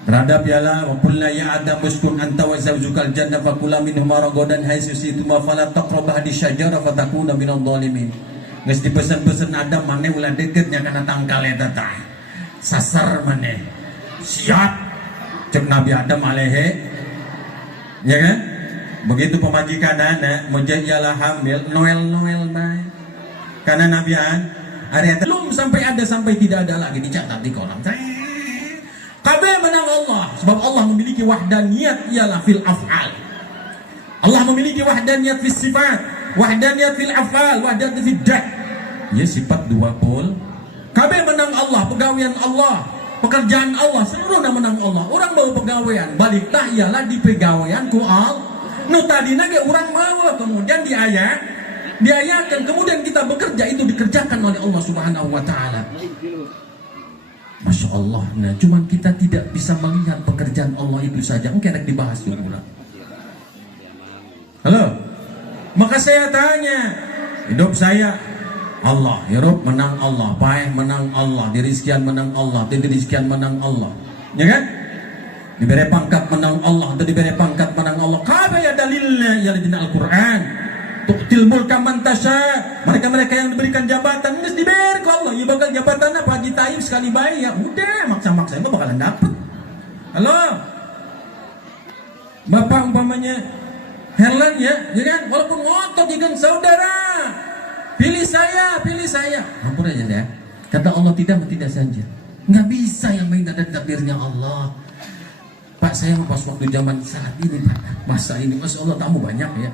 terhadap ialah wa qulna ya Adam uskun anta wa zawjukal jannah fakula minhuma ragadan haitsu shi'tuma fala taqrabu hadhihi syajarah fatakuna minadh dhalimin. Geus dipesan-pesan Adam maneh ulah deketnya kana tangkal eta tah. Sasar maneh. Siap cek Nabi Adam alaihi, ya kan? Begitu pemajikan anak menjadilah hamil Noel baik. Karena Nabi belum sampai tidak ada lagi dicatat di kolam. Kabeh menang Allah sebab Allah memiliki wahdaniyat ialah fil af'al. Allah memiliki wahdaniyat fis sifat, wahdaniyat fil af'al, wahdaniyat fid dah. Ya sifat 20. Kabeh menang Allah, pegawaian Allah. Pekerjaan Allah seluruhnya menang Allah. Orang mau pegawaian balik tah ialah di pegawaian ku Allah. Nu tadina ge urang mau kemudian diayakan kemudian kita bekerja itu dikerjakan oleh Allah Subhanahu wa taala. Masya Allah. Nah, cuman kita tidak bisa melihat pekerjaan Allah itu saja. Mungkin ada dibahas dulu. Halo. Maka saya tanya, hidup saya Allah, hirup menang Allah, baik menang Allah, dirizkian menang Allah, dirizkian menang Allah, ya kan? Diberi pangkat menang Allah, diberi pangkat menang Allah. Kabeh ya dalilnya ya di Al-Qur'an. Tu'til mulka man tasya. Mereka yang diberikan jabatan geus diberi ku Allah. Ya bakal jabatan apa Haji Taib sekali bae ya udah maksa-maksa mah bakalan dapet. Halo. Bapak umpamanya Herlan ya kan? Walaupun ngotot ya kan saudara. Pilih saya. Ampun aja ya. Kata Allah tidak saja. Nggak bisa yang main ada takdirnya Allah. Pak saya pas waktu zaman saat ini Pak, masa ini Masya Allah tamu banyak ya.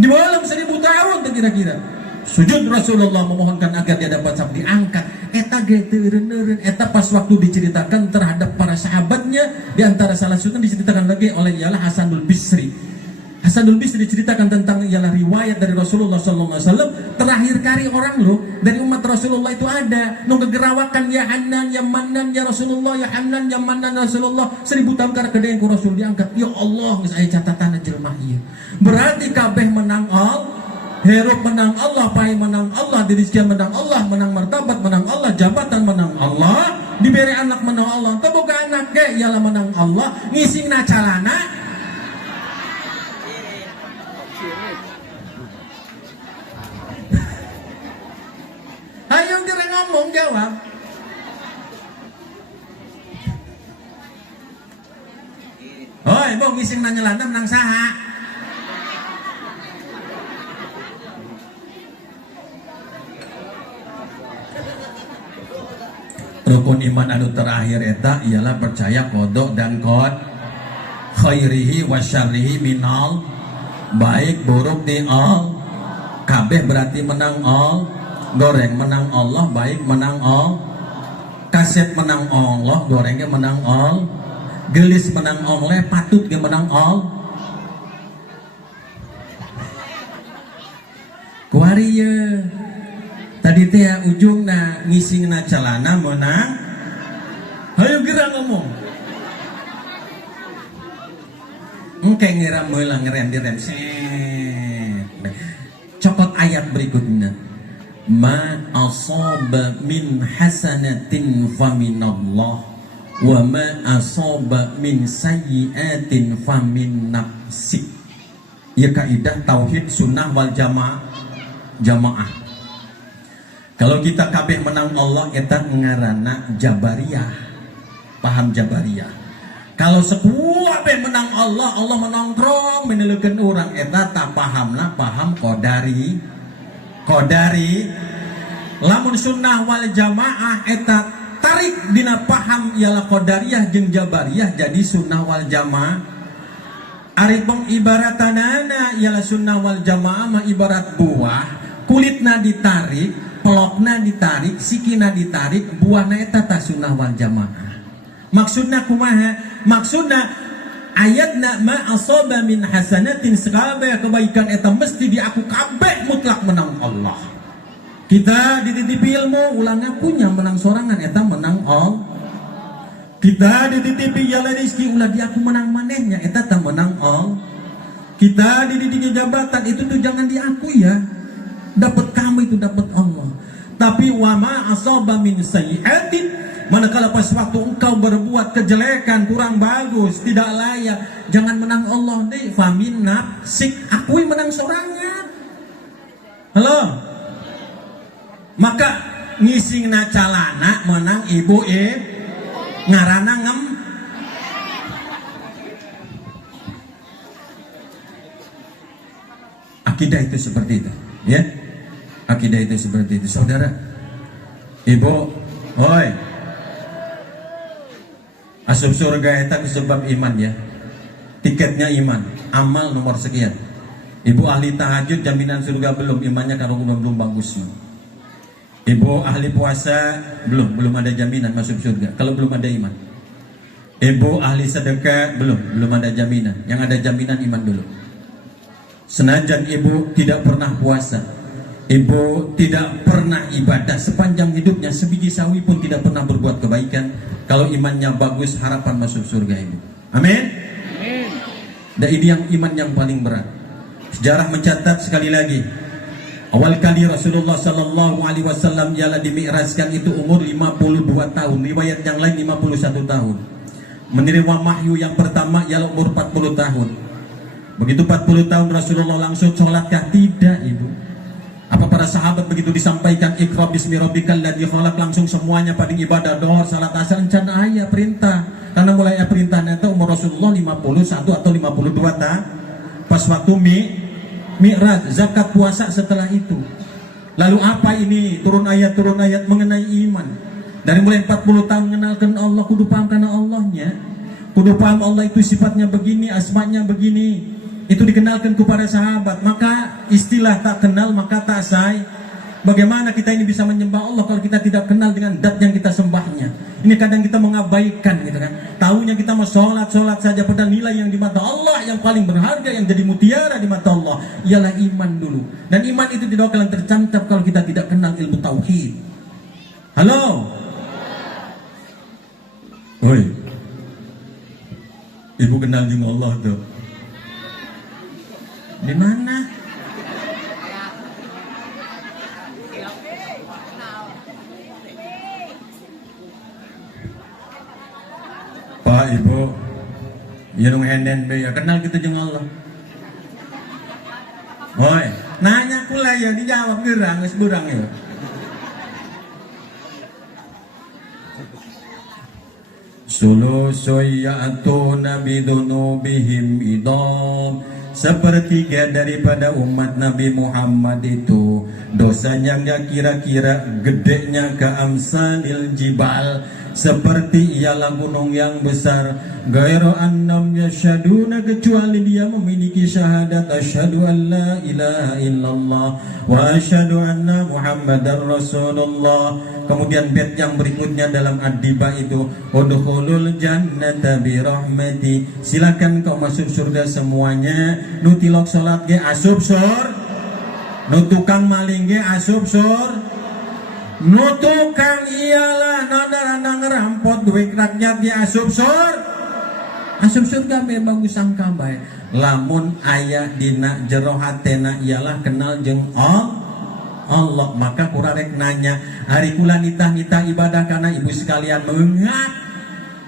Di malam 1000 tahun kira-kira. Sujud Rasulullah memohonkan agar dia dapat sampai diangkat. Eta geteureun eta pas waktu diceritakan terhadap para sahabatnya, di antara salah satu diceritakan lagi oleh ialah Hasanul Bisri. Hasanul Bisri diceritakan tentang ialah riwayat dari Rasulullah SAW. Terakhir kali orang loh dari umat Rasulullah itu ada nung kegerawakan ya Hanan ya Manan ya Rasulullah, ya Hanan ya Manan Rasulullah. 1000 tahun karena kedai yang Rasul diangkat. Ya Allah, saya catatan jelmah iya. Berarti kabeh menang Allah. Herop menang Allah, pai menang Allah, dirizkian menang Allah, menang martabat menang Allah, jabatan menang Allah, diberi anak menang Allah, kebuka anak ke ialah menang Allah, ngising na calana. Ayo kira ngomong jawab. Oi, mau ngising na nyelana menang saha? Rukun iman anu terakhir eta ialah percaya kodok dan kod khairihi wa syarrihi minal, baik buruk di all. Kabeh berarti menang all. Goreng menang Allah, baik menang all. Kaset menang Allah, gorengnya menang all. Gelis menang oleh, patut ge menang all. Kuariye tadi teh ujungna ngisingna calana menang. Hayu geura ngomong. Engke ngira meulang ngerem-rem set. Cokot ayat berikutnya. Ma asaba min hasanatin faminallah wa ma asaba min sayyiatin famin nafsik. Ya kaidah tauhid sunnah wal jamaah. Kalau kita kabeh menang Allah eta ngaranna Jabariyah. Paham Jabariyah? Kalau sekuabeh menang Allah, Allah menongkrong meneleukeun urang eta tak pahamna paham Qadari. Lamun sunnah wal jamaah eta tarik dina paham ialah Qadariyah jeung Jabariyah jadi sunnah wal jamaah. Ari bong ibaratanana ialah sunnah wal jamaah mah ibarat buah, kulitna ditarik, pelokna ditarik, sikina ditarik, buahna eta ta sunnah wal jamaah. Maksudna kumaha? Maksudna ayatna ma asaba min hasanatin, segala kebaikan eta mesti diaku kabeh mutlak menang Allah. Kita dititipi ilmu ulangnya punya menang sorangan eta menang Allah. Kita dititipi jala rezeki ulah diaku menang manehnya eta ta menang Allah. Kita dididik jabatan itu tuh jangan diaku ya. Dapat kamu itu dapat Allah. Tapi wa ma asaba min sayyi'atin, manakala pas waktu engkau berbuat kejelekan kurang bagus, tidak layak, jangan menang Allah deh. Famin nafsik, akui menang sorangan. Halo. Maka ngisingna calana menang ibu ngarana ngem. Akidah itu seperti itu, ya. Akidah itu seperti itu, saudara. Ibu, hoi. Asup surga eta sebab iman ya. Tiketnya iman, amal nomor sekian. Ibu ahli tahajud jaminan surga belum, imannya kalau belum bagus. Ibu ahli puasa belum ada jaminan masuk surga kalau belum ada iman. Ibu ahli sedekah belum ada jaminan. Yang ada jaminan iman dulu. Senajan ibu tidak pernah puasa, ibu tidak pernah ibadah sepanjang hidupnya, sebiji sawi pun tidak pernah berbuat kebaikan, kalau imannya bagus harapan masuk surga ibu. Amin. Dan ini yang iman yang paling berat. Sejarah mencatat sekali lagi, awal kali Rasulullah Sallallahu Alaihi Wasallam ialah dimi'rajkan itu umur 52 tahun. Riwayat yang lain 51 tahun. Menerima wahyu yang pertama ialah umur 40 tahun. Begitu 40 tahun Rasulullah langsung sholatkah? Tidak ibu. Apa para sahabat begitu disampaikan Iqra bismi rabbikal ladzi khalaq, langsung semuanya pada ibadah dohor, salat asar, encan ayah perintah. Karena mulai perintahnya itu umur Rasulullah 51 atau 52 tahun. Pas waktu Mi'raj, zakat, puasa setelah itu. Lalu apa ini? Turun ayat mengenai iman. Dari mulai 40 tahun mengenalkan Allah, kudu paham karena Allahnya. Kudu paham Allah itu sifatnya begini, asmanya begini. Itu dikenalkan kepada sahabat. Maka istilah tak kenal maka tak say. Bagaimana kita ini bisa menyembah Allah kalau kita tidak kenal dengan dat yang kita sembahnya? Ini kadang kita mengabaikan gitu kan. Taunya kita mau sholat saja, padahal nilai yang di mata Allah yang paling berharga, yang jadi mutiara di mata Allah ialah iman dulu. Dan iman itu tidak akan tercancap kalau kita tidak kenal ilmu tauhid. Halo, woi, ibu kenal dengan Allah tuh? Di mana? Pak Ibu, ya dong henden be, ya kenal kita jeung Allah. Woi, nanya pula ya dijawab gerang, geus burang ya. Sulusoyatuna bidunubihim idom. Sepertiga daripada umat Nabi Muhammad itu dosanya nggak kira-kira gedenya ke amsalil jibal, seperti ialah gunung yang besar. Gairu annam yashaduna, kecuali dia memiliki syahadat asyhadu an la ilaha illallah wa asyhadu anna muhammadar rasulullah. Kemudian bait yang berikutnya dalam ad-diba itu, udkhulul jannata bi rahmati, silakan kau masuk surga semuanya. Nu tilok salat ge asup sur, nu tukang maling ge asup sur, nu tukang ialah nanda ngerampot duit rakyat ge asup sur. Asup surga memang sangka bae. Lamun aya dina jero hatena ialah kenal jeung Allah, maka kurang rek nanya hari kula nitah ibadah karena ibu sekalian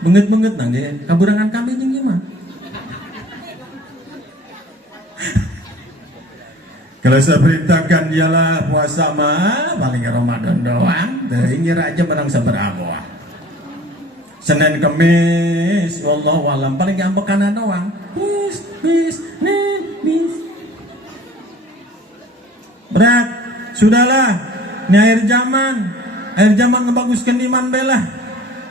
banget nang deh kaburangan kami jeung gimana. Kalau saya perintahkan ialah puasa mah paling Ramadan doang, teuing ngira aja menang sabaraha. Senin Kamis wallahu alam paling gampang kana doang. Bis. Berat. Sudahlah, ini air zaman ngebaguskan iman belah.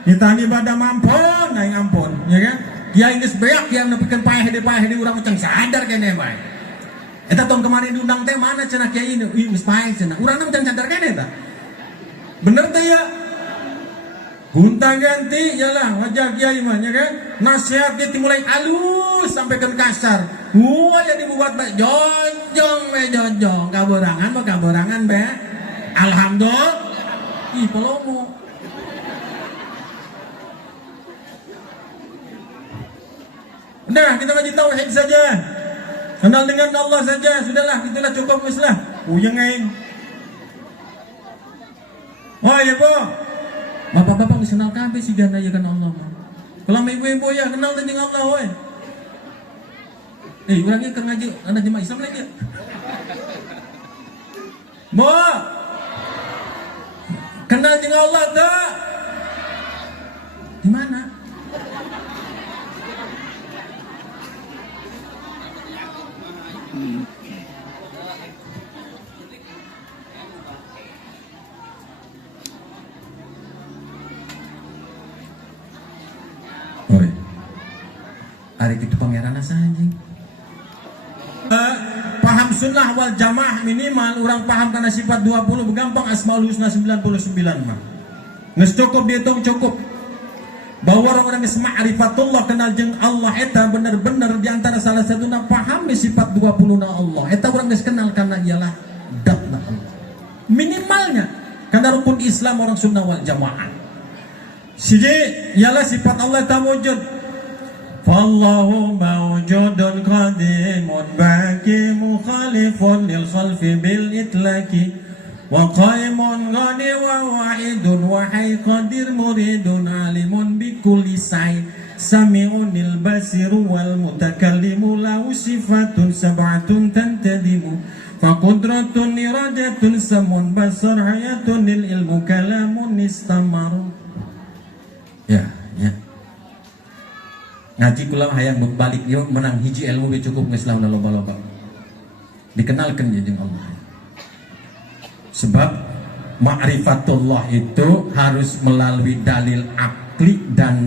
Kita ini pada mampun, naik ampun, ya kan? Dia ingin sebeak yang nepikan payah di urang macam sadar kene bae. Eta tahun kemarin diundang teh mana cenah kiai ini? Ih, geus paeh cenah. Urangna macam sadar kene eta. Bener teh ya? Gunta ganti yalah wajah kiai mah, ya kan? Nasihat dia dimulai halus sampai ke kasar. Ya dibuat baik jojong kaborangan be. Alhamdulillah. Ih polomo. Udah kita ngaji tauhid saja. Kenal dengan Allah saja, sudahlah, itulah cukup wis lah. Uyeng aing. Oh ya Bu. Bapak-bapak geus kenal kabeh si gana ya kan Allah. Kalau ibu-ibu ya kenal dengan Allah we. Urangnya ke ngaji anak jemaah Islam lagi ya. Bo, kenal dengan Allah tak? Di mana? Oi, hari itu pangeran asa anjing. Paham sunnah wal jamaah minimal orang paham karena sifat 20 gampang, asmaul husna 99 mah geus cukup, dihitung cukup bahwa orang-orang geus ma'rifatullah kenal jeung Allah eta bener-bener diantara salah satuna paham sifat 20 na Allah eta orang geus kenal karena ialah datna Allah minimalnya karena rukun Islam orang sunnah wal jamaah siji ialah sifat Allah ta wujud. Fallahu mawjudun qadimun baki mukhalifun lil khalfi bil itlaki wa qaimun ghani wa wa'idun wa hay qadir muridun alimun bi kulli say sami'un lil basiru wal mutakallimu lahu sifatun sab'atun tantadimu fa qudratun iradatun samun basar hayatun lil ilmu kalamun istamaru. Ya ngaji kula hayang balik yuk menang hiji ilmu cukup geus lawan loba-loba dikenalkan jeung Allah. Sebab ma'rifatullah itu harus melalui dalil akli dan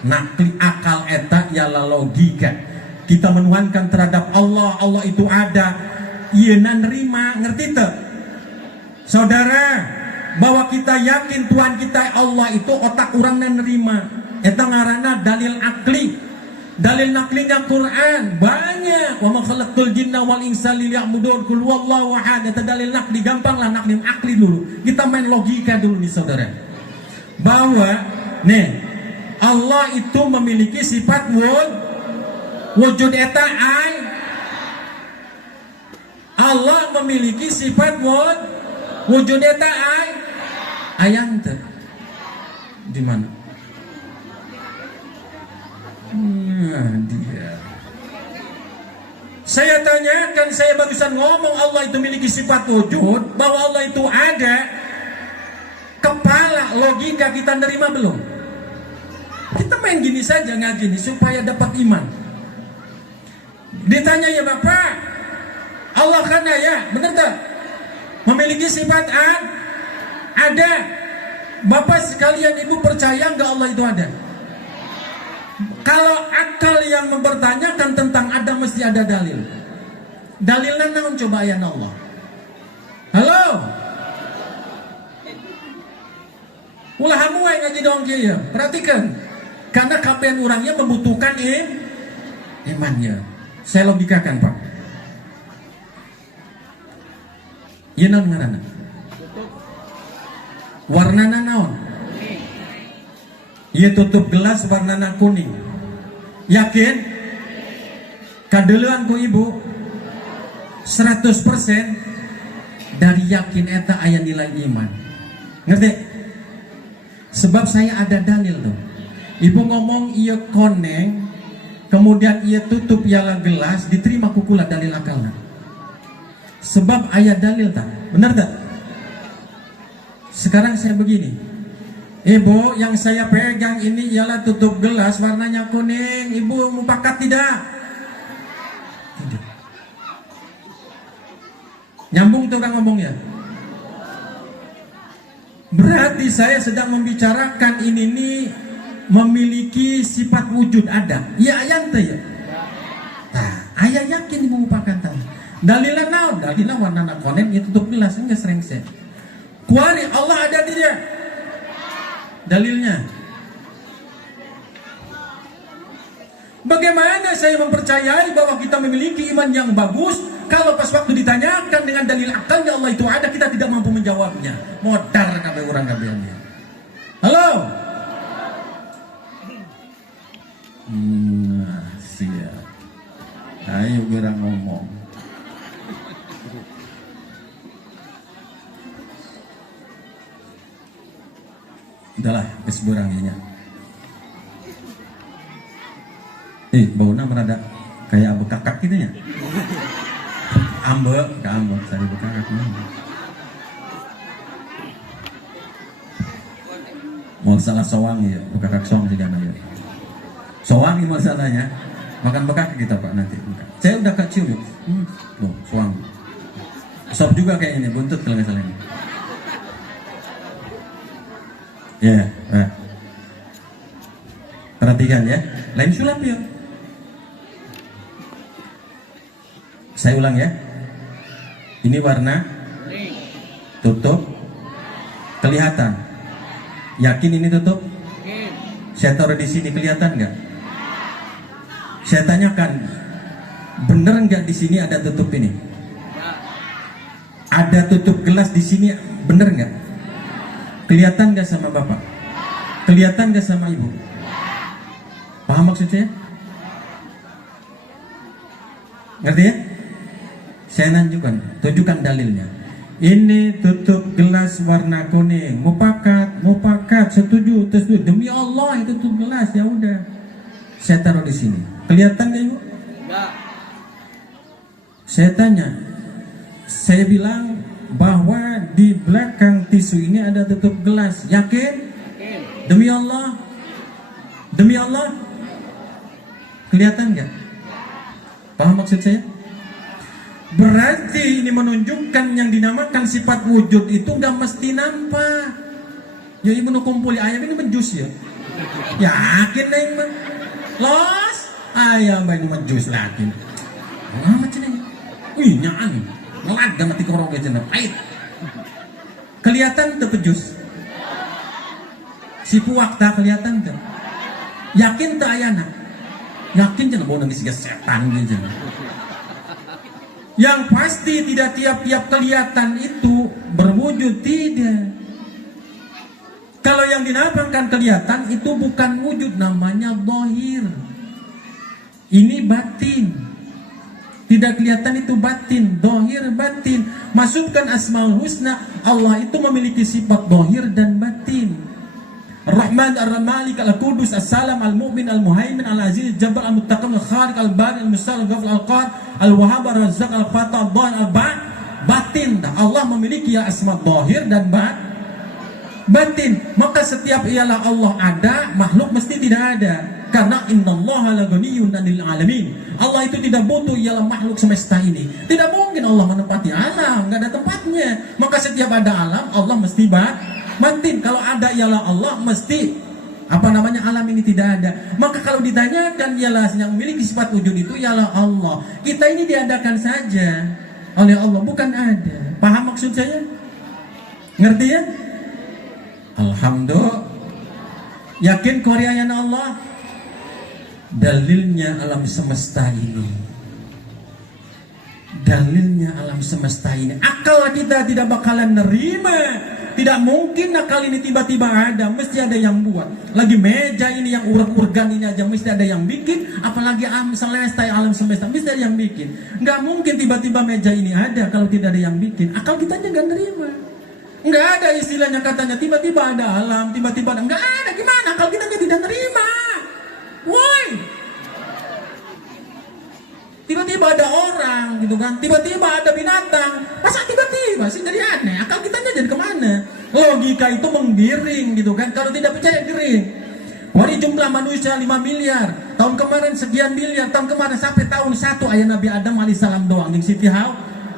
nakli. Akal eta ialah logika. Kita menuhankan terhadap Allah, Allah itu ada. Ieu nerima, ngerti teu? Saudara, bahwa kita yakin Tuhan kita Allah itu otak urang nerima. Eta ngaranna dalil akli. Dalil naklinya Quran banyak. Wa ma khalaqtul jinna wal insa liya'budun. Qul huwallahu ahad. Eta dalil nakli, gampang lah naklim akli dulu. Kita main logika dulu nih saudara. Bahwa nih Allah itu memiliki sifat wujud eta ai. Allah memiliki sifat wujud eta ai. Ayang teh di mana? Dia. Saya tanyakan, saya barusan ngomong Allah itu memiliki sifat wujud, bahwa Allah itu ada. Kepala logika kita nerima belum? Kita main gini saja ngaji nih supaya dapat iman. Ditanya ya Bapak, Allah kan ya, benar tak? Memiliki sifat ada. Bapak sekalian ibu percaya nggak Allah itu ada? Kalau akal yang mempertanyakan tentang ada mesti ada dalil. Dalilnya naon coba ayat Allah. Halo. Ulah hamu yang ngaji dong kieu. Perhatikan. Karena kapan orangnya membutuhkan imannya. Saya logikakan, Pak. Ieu naon ngaranna? Warnana naon? Ieu tutup gelas warnana kuning. Yakin? Kadeuleun ku ibu 100% dari yakin eta aya nilai iman. Ngerti? Sebab saya ada dalil tuh. Ibu ngomong ieu koneng, kemudian ieu tutup piala gelas, diterima kukula dalil akalna. Sebab aya dalil tak? Benar tak? Sekarang saya begini. Ibu, yang saya pegang ini ialah tutup gelas warnanya kuning. Ibu mufakat tidak? Tidak. Nyambung tuh kan ngomongnya. Berarti saya sedang membicarakan ini nih memiliki sifat wujud ada. Ya ayat ya. Nah, ayah yakin ibu mufakat tak? Dalilnya naon? Dalilnya warna kuning itu tutup gelas enggak sering saya. Kuari Allah ada di dia. Dalilnya. Bagaimana saya mempercayai bahwa kita memiliki iman yang bagus kalau pas waktu ditanyakan dengan dalil akalnya Allah itu ada, kita tidak mampu menjawabnya. Modar kabeh urang kabehnya. Halo. Siap. Ayo kita ngomong. Udahlah, keseburanginya. Baunya merada kayak bekakak gitu ya. Ambek, saya bekakak. Mau salah sowang ya, bekakak sowang juga ya. Sowang ini masalahnya, makan bekakak kita Pak nanti. Saya udah kecium yuk. Loh, sowang. Sop juga kayaknya, buntut kalau misalnya ini. Ya, perhatikan ya. Lain sulap ya. Saya ulang ya. Ini warna tutup kelihatan. Yakin ini tutup? Saya taruh di sini kelihatan nggak? Saya tanyakan, bener nggak di sini ada tutup ini? Ada tutup gelas di sini, bener nggak? Kelihatan gak sama bapak? Kelihatan gak sama ibu? Paham maksud saya? Ngerti ya? Saya tunjukkan dalilnya. Ini tutup gelas warna kuning. Mufakat, setuju. Demi Allah itu tutup gelas, ya udah. Saya taruh di sini. Kelihatan gak ibu? Enggak. Saya tanya. Saya bilang bahwa di belakang tisu ini ada tutup gelas. Yakin? Demi Allah? Demi Allah? Kelihatan nggak? Paham maksud saya? Berarti ini menunjukkan yang dinamakan sifat wujud itu nggak mesti nampak. Ya ibu nu kumpuli ayam ini menjus ya. Yakin nih mah. Los ayam ini menjus lagi. Apa macam ini? Wih nyaan. Ngelaga mati korong aja pahit. Kelihatan tuh pejus. Si puak tak kelihatan tuh. Yakin tak ayana? Yakin jangan mau nangis setan gitu. Yang pasti tidak tiap-tiap kelihatan itu berwujud, tidak. Kalau yang dinampakkan kelihatan itu bukan wujud, namanya zahir. Ini batin. Tidak kelihatan itu batin, zahir batin. Masukkan Asmaul Husna, Allah itu memiliki sifat zahir dan batin. Ar-Rahman, Ar-Malik, Al-Qudus, As-Salam, Al-Mu'min, Al-Muhaimin, Al-Aziz, Jabbar, Al-Muttaqin, Al-Khaliq, Al-Bari, Al-Mustaqim, Al-Ghafur, Al-Qahhar, Al-Wahhab, Ar-Razzaq, Al-Fatah, Al-Dhahir, Al-Batin. Allah memiliki asma zahir dan batin. Maka setiap ialah Allah ada, makhluk mesti tidak ada. Karena innallaha la ghaniyyun 'anil 'alamin. Allah itu tidak butuh ialah makhluk semesta ini. Tidak mungkin Allah menempati alam, enggak ada tempatnya. Maka setiap ada alam, Allah mesti batin. Kalau ada ialah Allah, mesti alam ini tidak ada. Maka kalau ditanyakan ialah yang memiliki sifat wujud itu ialah Allah. Kita ini diadakan saja oleh Allah, bukan ada. Paham maksud saya? Ngerti ya? Alhamdulillah. Yakin koreanya Allah? Dalilnya alam semesta ini. Dalilnya alam semesta ini. Akal kita tidak bakalan nerima. Tidak mungkin akal ini tiba-tiba ada. Mesti ada yang buat. Lagi meja ini yang urut-urgan ini aja mesti ada yang bikin. Apalagi alam semesta mesti ada yang bikin. Nggak mungkin tiba-tiba meja ini ada kalau tidak ada yang bikin. Akal kita aja nggak nerima. Nggak ada istilahnya katanya tiba-tiba ada alam, tiba-tiba ada. Nggak ada, gimana akal kita aja tidak nerima. Woi, tiba-tiba ada orang gitu kan, tiba-tiba ada binatang, masa tiba-tiba sih, jadi aneh. Akal kitanya jadi kemana? Logika itu menggiring gitu kan. Kalau tidak percaya giring. Wari jumlah manusia 5 miliar, tahun kemarin sekian miliar, tahun kemarin sampai tahun 1 ayah Nabi Adam alaihissalam doang. Yang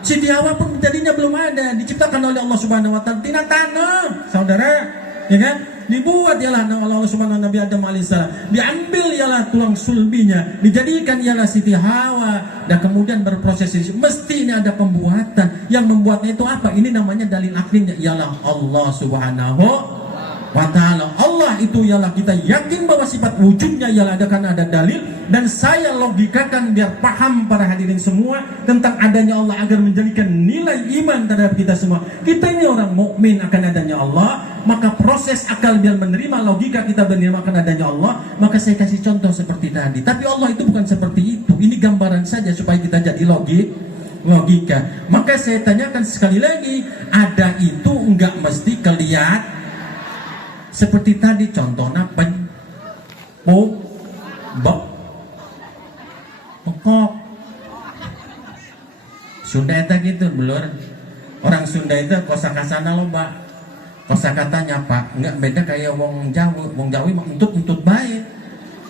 Siti Hawa pun jadinya belum ada, diciptakan oleh Allah Subhanahu Wa Taala. Tina tanah, saudara, ya kan? Dibuat ialah Allah Subhanahu Nabi Adam alaihissalam, diambil ialah tulang sulbinya, dijadikan ialah Siti Hawa, dan kemudian berproses. Mesti ini ada pembuatan. Yang membuatnya itu apa? Ini namanya dalil akhirnya ialah Allah Subhanahu Wa Taala. Allah itu ialah kita yakin bahwa sifat wujudnya ialah ada karena ada dalil. Dan saya logikakan biar paham para hadirin semua tentang adanya Allah agar menjadikan nilai iman terhadap kita semua. Kita ini orang mukmin akan adanya Allah, maka proses akal biar menerima logika kita menerima akan adanya Allah. Maka saya kasih contoh seperti tadi. Tapi Allah itu bukan seperti itu. Ini gambaran saja supaya kita jadi logika. Maka saya tanyakan sekali lagi, ada itu enggak mesti kelihatan. Seperti tadi contohnya pokok Sunda itu gitu belur. Orang Sunda itu kosakatanya loba. Kosakatanya Pak, enggak beda kayak wong Jawa. Wong Jawa mah entut bae.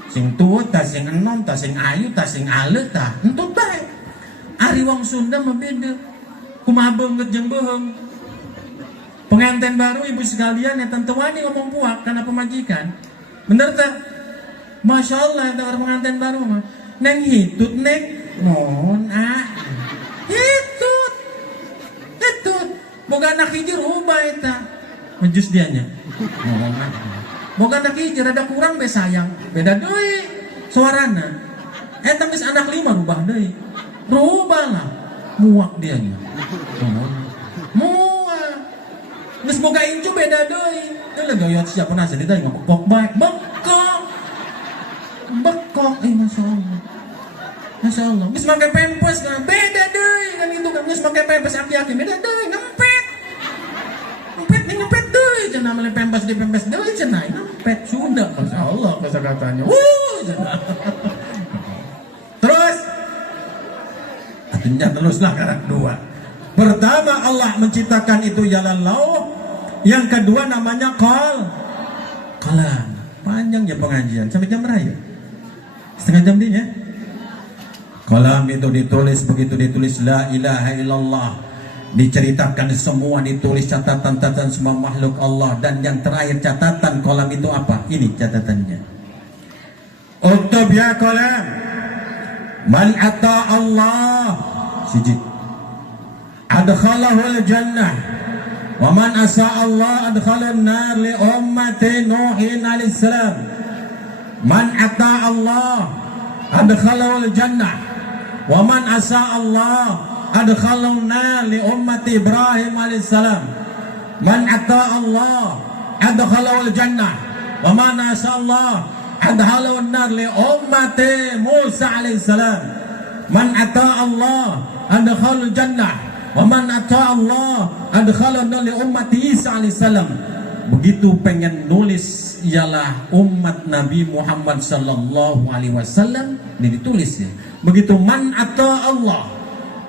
Sing tuut tah sing enom tah sing ayu tah sing aleuh tah entut bae. Ari wong Sunda mah beda. Kumaha beungeut jeung beuheung. Pengantin baru ibu sekalian ya tentu wani ngomong puak karena pemajikan. Bener tak? Masya Allah ya orang pengantin baru mah. Neng hitut neng non hitut boga anak hijir ubah eta menjus dianya boga anak hijir ada kurang be sayang beda deui suarana eta geus anak 5 rubah deui rubah lah muak dianya muak geus boga incu beda deui teu legoyot siapa nasi ditanya ngokok bae bekok Masya Allah, mis pakai pempes kan beda deh kan itu kan, mis pakai pempes aki-aki beda deh, ngempet deh, jangan namanya pempes di pempes deh, jangan ngempet sudah, Masya Allah kata-katanya, terus, artinya teruslah karak dua. Pertama Allah menciptakan itu jalan lauh, yang kedua namanya qalam. Panjang ya pengajian sampai jam berapa? Setengah jam dia. Qalam itu ditulis, begitu ditulis la ilaha illallah, diceritakan semua, ditulis catatan-catatan semua makhluk Allah. Dan yang terakhir catatan qalam itu apa? Ini catatannya. Uktub ya qalam man ata Allah siji adkhalahu al-jannah wa man asa Allah adkhalahu an-nar li ummati Nuhin alaihissalam. Man ata Allah adkhalahu al-jannah wa man asa Allah adkhalahu nar li ummati Ibrahim alaihissalam. Man ata Allah adkhalahu al-jannah wa man asa Allah adkhalahu nar li ummati Musa alaihissalam. Man ata Allah adkhalahu al-jannah wa man ata Allah adkhalahu nar li ummati Isa alaihissalam. Begitu pengen nulis ialah umat Nabi Muhammad sallallahu alaihi wasallam, ini ditulis ya. Begitu man ata Allah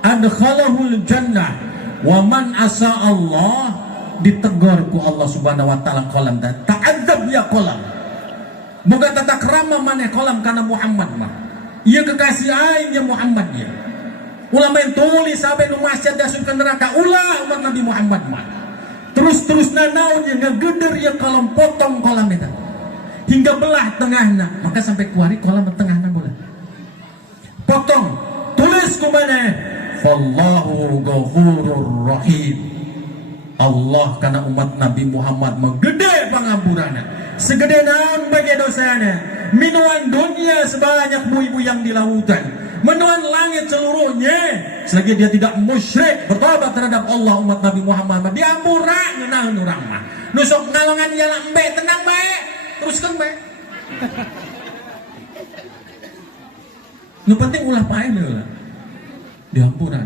adkhalahul jannah wa man asa Allah, ditegur ku Allah subhanahu wa ta'ala kolam dan ta'adzab ya kolam. Moga tata krama maneh kolam karena Muhammad mah. Ia kekasih aing ya Muhammad ya. Ulama yang tulis sampai nu masyad dasuk ke neraka ulah umat Nabi Muhammad mah. Terus nanaun yang ngegeder ya kolam potong kolam itu hingga belah tengahna, maka sampai kuari kolam tengahna bola potong, tulis kumana fallahu ghafurur rahim. Allah karena umat Nabi Muhammad menggede pangampunana segede naon bagi dosana, minuan dunia sebanyak bui-bui yang di lautan, menuan langit seluruhnya selagi dia tidak musyrik bertobat terhadap Allah. Umat Nabi Muhammad diampura ngeunah urang mah nusuk ngalongan jalan embe tenang bae teruskan bae nu penting ulah pae heula diampura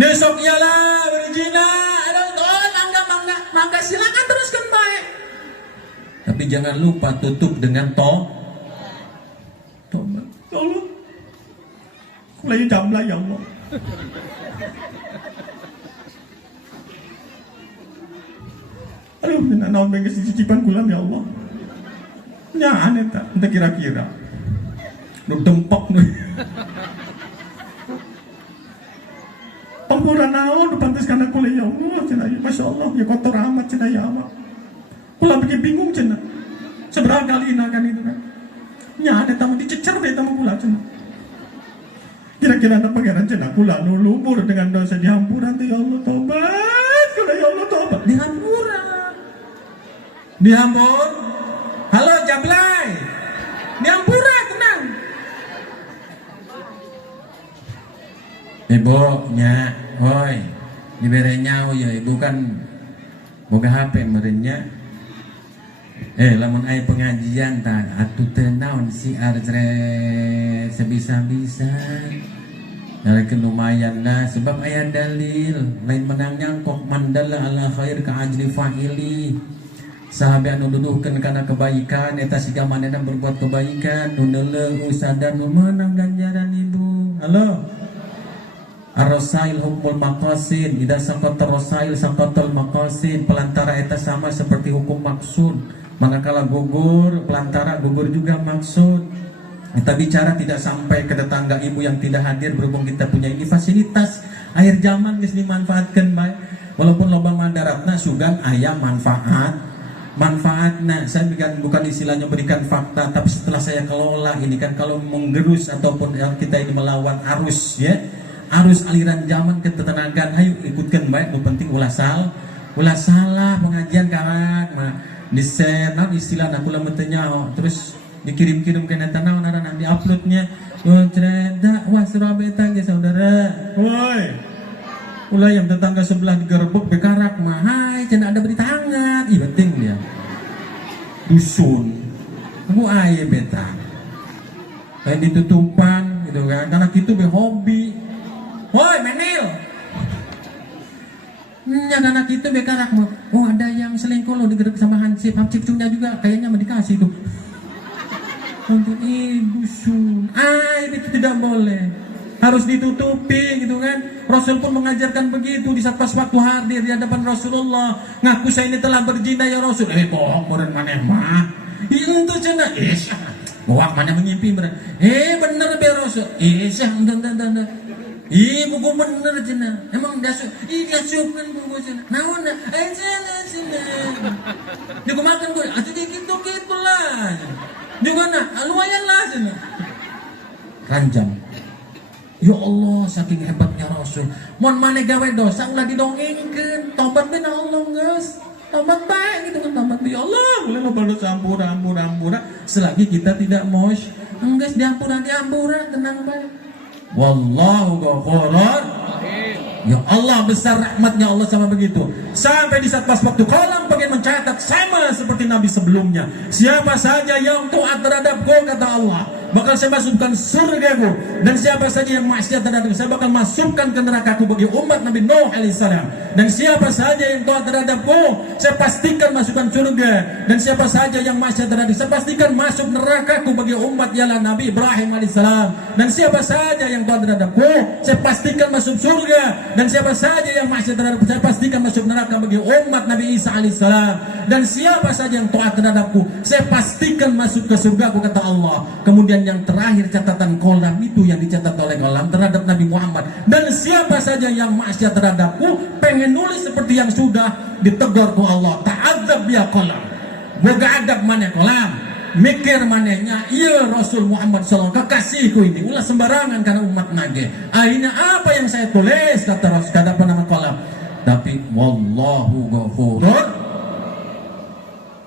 nusuk ialah berzina mangga silakan teruskan bae, tapi jangan lupa tutup dengan tobat. Tolong lagi jamblah ya Allah. Aduh, minta naon bengke cicipan kulam ya Allah. Nyaan eta, ente kira-kira. Nu dempok nu. Pampura naon nu pantes kana kula ya Allah cenah. Masyaallah ya kotor amat cenah ya Allah. Kula bikin bingung cenah. Seberapa kali inakan itu kan. Nya ada tamu dicecer be tamu kula cenah. Kira-kira ada pangeran cenah kula nu lumur dengan dosa dihampuran teh ya Allah tobat. Kula ya Allah tobat dihampuran. Dihampur. Halo Jablay. Dihampuran tenang. Ibu nya, hoi. Dibere nyau ya ibu kan boga HP merenya. Lamun aya pengajian tah atuh teu naon si arjret sebisa-bisa. Nalikeun lumayan lah sebab aya dalil lain menang nyangkok mandala ala khair ka ajli fa'ili. Sahabat anu duduhkeun kana kebaikan eta siga manehna berbuat kebaikan nu neuleuh sadar nu meunang ganjaran ibu. Halo. Ar-rasail hukmul maqasid, idza saqata ar-rasail saqatal maqasid, pelantara eta sama seperti hukum maksud. Manakala gugur pelantara gugur juga maksud. Kita bicara tidak sampai ke tetangga ibu yang tidak hadir berhubung kita punya ini fasilitas air zaman geus dimanfaatkeun bae. Walaupun loba mandaratna sugan aya manfaatnya. Saya bukan istilahnya berikan fakta, tapi setelah saya kelola ini kan kalau menggerus ataupun kita ini melawan arus ya, arus aliran zaman ketenagaan, ayo ikutkan baik. Nu penting ulah salah pengajian karak mah disenan istilah aku lama tanya terus dikirim-kirim ke neta naon arana diuploadnya dakwah Surabaya ge saudara. Woi, ulah yang tetangga sebelah digerebek bekarak mah hai cenah ada berita hangat. Ih penting dia dusun aku aya beta kayak ditutupan gitu kan karena gitu be hobi. Woi menil anak itu bekarak mah oh ada yang selingkuh lo digerebek sama Hansip Cunda juga kayaknya mau dikasih tuh untuk dusun. Itu tidak boleh, harus ditutupi gitu kan. Rasul pun mengajarkan begitu di saat pas waktu hadir di hadapan Rasulullah ngaku saya ini telah berzina ya Rasul. Bohong meureun maneh mah itu cenah bohong mana mengimpi bener bener be Rasul dan buku bener cenah emang dasuk diasupkeun buku cenah naon cenah dikumakan gue atuh gitu lah juga lumayan lah cenah ranjang. Ya Allah saking hebatnya Rasul. Mun maneh gawe dosa ulah didongengkeun, tobat teh Allah geus. Tobat bae gitu kan tobat ya Allah. Allah balas ampura. Selagi kita tidak mosh, enggak diampura tenang baik. Wallahu ghafurur. Ya Allah, besar rahmatnya Allah sama begitu. Sampai di saat pas waktu kolam pengen mencatat sama seperti Nabi sebelumnya. Siapa saja yang taat terhadapku, kata Allah, bakal saya masukkan surgaku. Dan siapa saja yang maksiat terhadapku, saya bakal masukkan ke nerakaku bagi umat Nabi Nuh alaihissalam. Dan siapa saja yang taat terhadapku, saya pastikan masukkan surga. Dan siapa saja yang maksiat terhadapku, saya pastikan masuk nerakaku bagi umat ialah Nabi Ibrahim alaihissalam. Dan siapa saja yang taat terhadapku, saya pastikan masuk surga. Dan siapa saja yang maksiat terhadapku, saya pastikan masuk neraka bagi umat Nabi Isa alaihissalam. Dan siapa saja yang taat terhadapku, saya pastikan masuk ke surgaku, kata Allah. Kemudian yang terakhir catatan kolam itu yang dicatat oleh kolam terhadap Nabi Muhammad. Dan siapa saja yang maksiat terhadapku, pengen nulis seperti yang sudah ditegur ku Allah, ta'adzab ya kolam, boga adab mana kolam, mikir manehnya, iya Rasul Muhammad SAW kekasihku ini ulah sembarangan karena umat nage. Akhirnya apa yang saya tulis, kata Rasul, kata nama kolam, tapi wallahu ghafurur,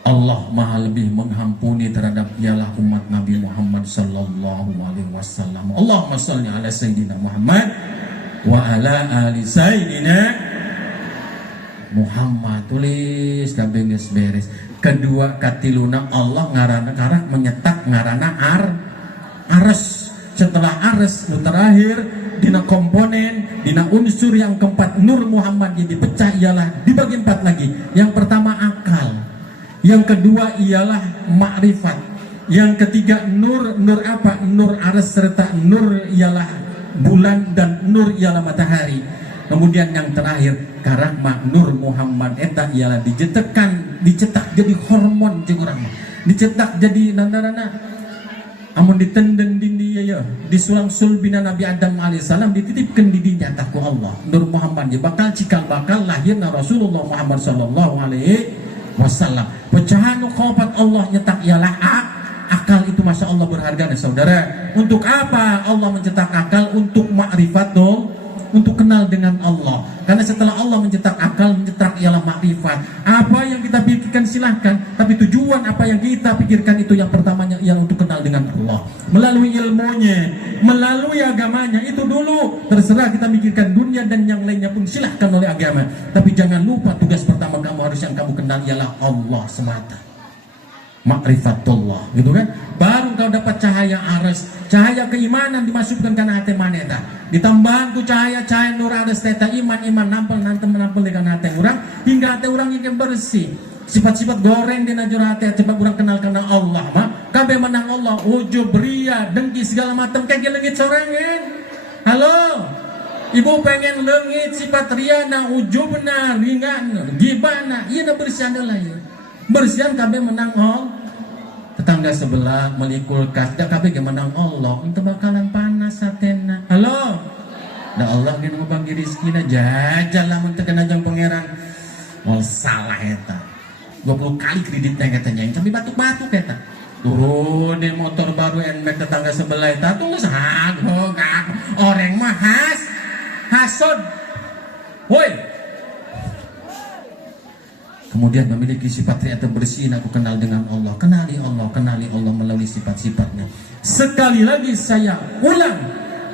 Allah maha lebih mengampuni terhadap ialah umat Nabi Muhammad sallallahu alaihi wasallam. Allahumma shalli ala sayyidina Muhammad wa ala ali sayyidina Muhammad. Tulis kabeh geus beres. Kedua katiluna Allah ngarana karak menyetak ngarana ares. Setelah ares nu terakhir dina komponen, dina unsur yang keempat Nur Muhammad yang dipecah ialah dibagi 4 lagi. Yang pertama akal, yang kedua ialah makrifat, yang ketiga nur apa? Nur ares serta nur ialah bulan dan nur ialah matahari. Kemudian yang terakhir karahma Nur Muhammad eta ialah dicetak jadi hormon jeung urang mah. Dicetak jadi nandarana amun ditenden di ya disulang sulbina Nabi Adam alaihissalam dititipkeun di dinya ku Allah. Nur Muhammad ya bakal cikal bakal lahirna Rasulullah Muhammad sallallahu alaihi wasallam. Pecahan keempat Allah nyetak ialah akal itu, masya Allah berharga saudara. Untuk apa Allah mencetak akal? Untuk ma'rifatul, untuk kenal dengan Allah. Karena setelah Allah mencetak akal, mencetak ialah makrifat. Apa yang kita pikirkan silahkan, tapi tujuan apa yang kita pikirkan itu yang pertamanya ialah untuk kenal dengan Allah. Melalui ilmunya, melalui agamanya itu dulu. Terserah kita mikirkan dunia dan yang lainnya pun silahkan oleh agama. Tapi jangan lupa tugas pertama kamu harus yang kamu kenal ialah Allah semata. Makrifatullah, gitu kan? Baru kau dapat cahaya ares, cahaya keimanan dimasukkan ke hati maneta. Ditambahan ku cahaya nur ares teta iman nampel dengan hati orang hingga hati orang yang bersih. Sifat-sifat goreng di najur hati coba orang kenal karena Allah mah. Kabe menang Allah, ujub ria, dengki segala macam kayak lengit sorangan. Halo, ibu pengen lengit sifat ria na ujubna ringan gibana, iya na bersih adalah ya. Bersihan kabe menang tetangga sebelah melikul kas dak kabe ge menang Allah untuk bakalan panas satena. Halo, da Allah ge nu bagi rezekina jajal lamun teu kena jeung pangeran wal salah eta 20 kali kreditnya katanya yang sampai batuk-batuk eta turun di motor baru NMAX tetangga sebelah eta tulis hagog orang mah hasud woi. Kemudian memiliki sifat yang bersih. Aku kenal dengan Allah, kenali Allah melalui sifat-sifatnya. Sekali lagi saya ulang,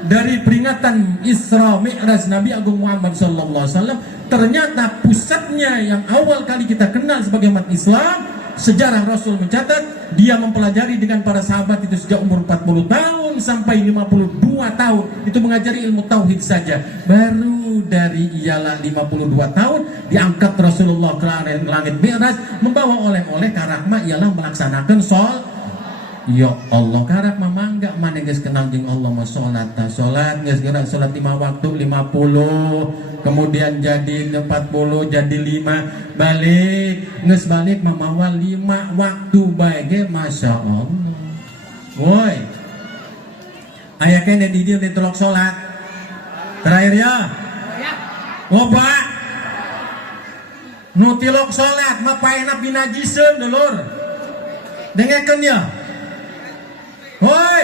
dari peringatan Isra Mi'raj Nabi Agung Muhammad SAW, ternyata pusatnya yang awal kali kita kenal sebagai umat Islam, sejarah Rasul mencatat dia mempelajari dengan para sahabat itu sejak umur 40 tahun sampai 52 tahun itu mengajari ilmu tauhid saja. Baru dari ialah 52 tahun diangkat Rasulullah ke langit Mi'raj membawa oleh-oleh karakma ialah melaksanakan ya Allah karakma mangga mana geus kenal jeung Allah mah salat geus geura salat 5 waktu 50 kemudian jadi 40 jadi 5 balik geus balik mamawa 5 waktu bae ge masya Allah. Woi aya kene di dieu ditolok salat terakhir ya loba nu tilok salat mah paena binajiseun dulur dengekeun ya. Hoi,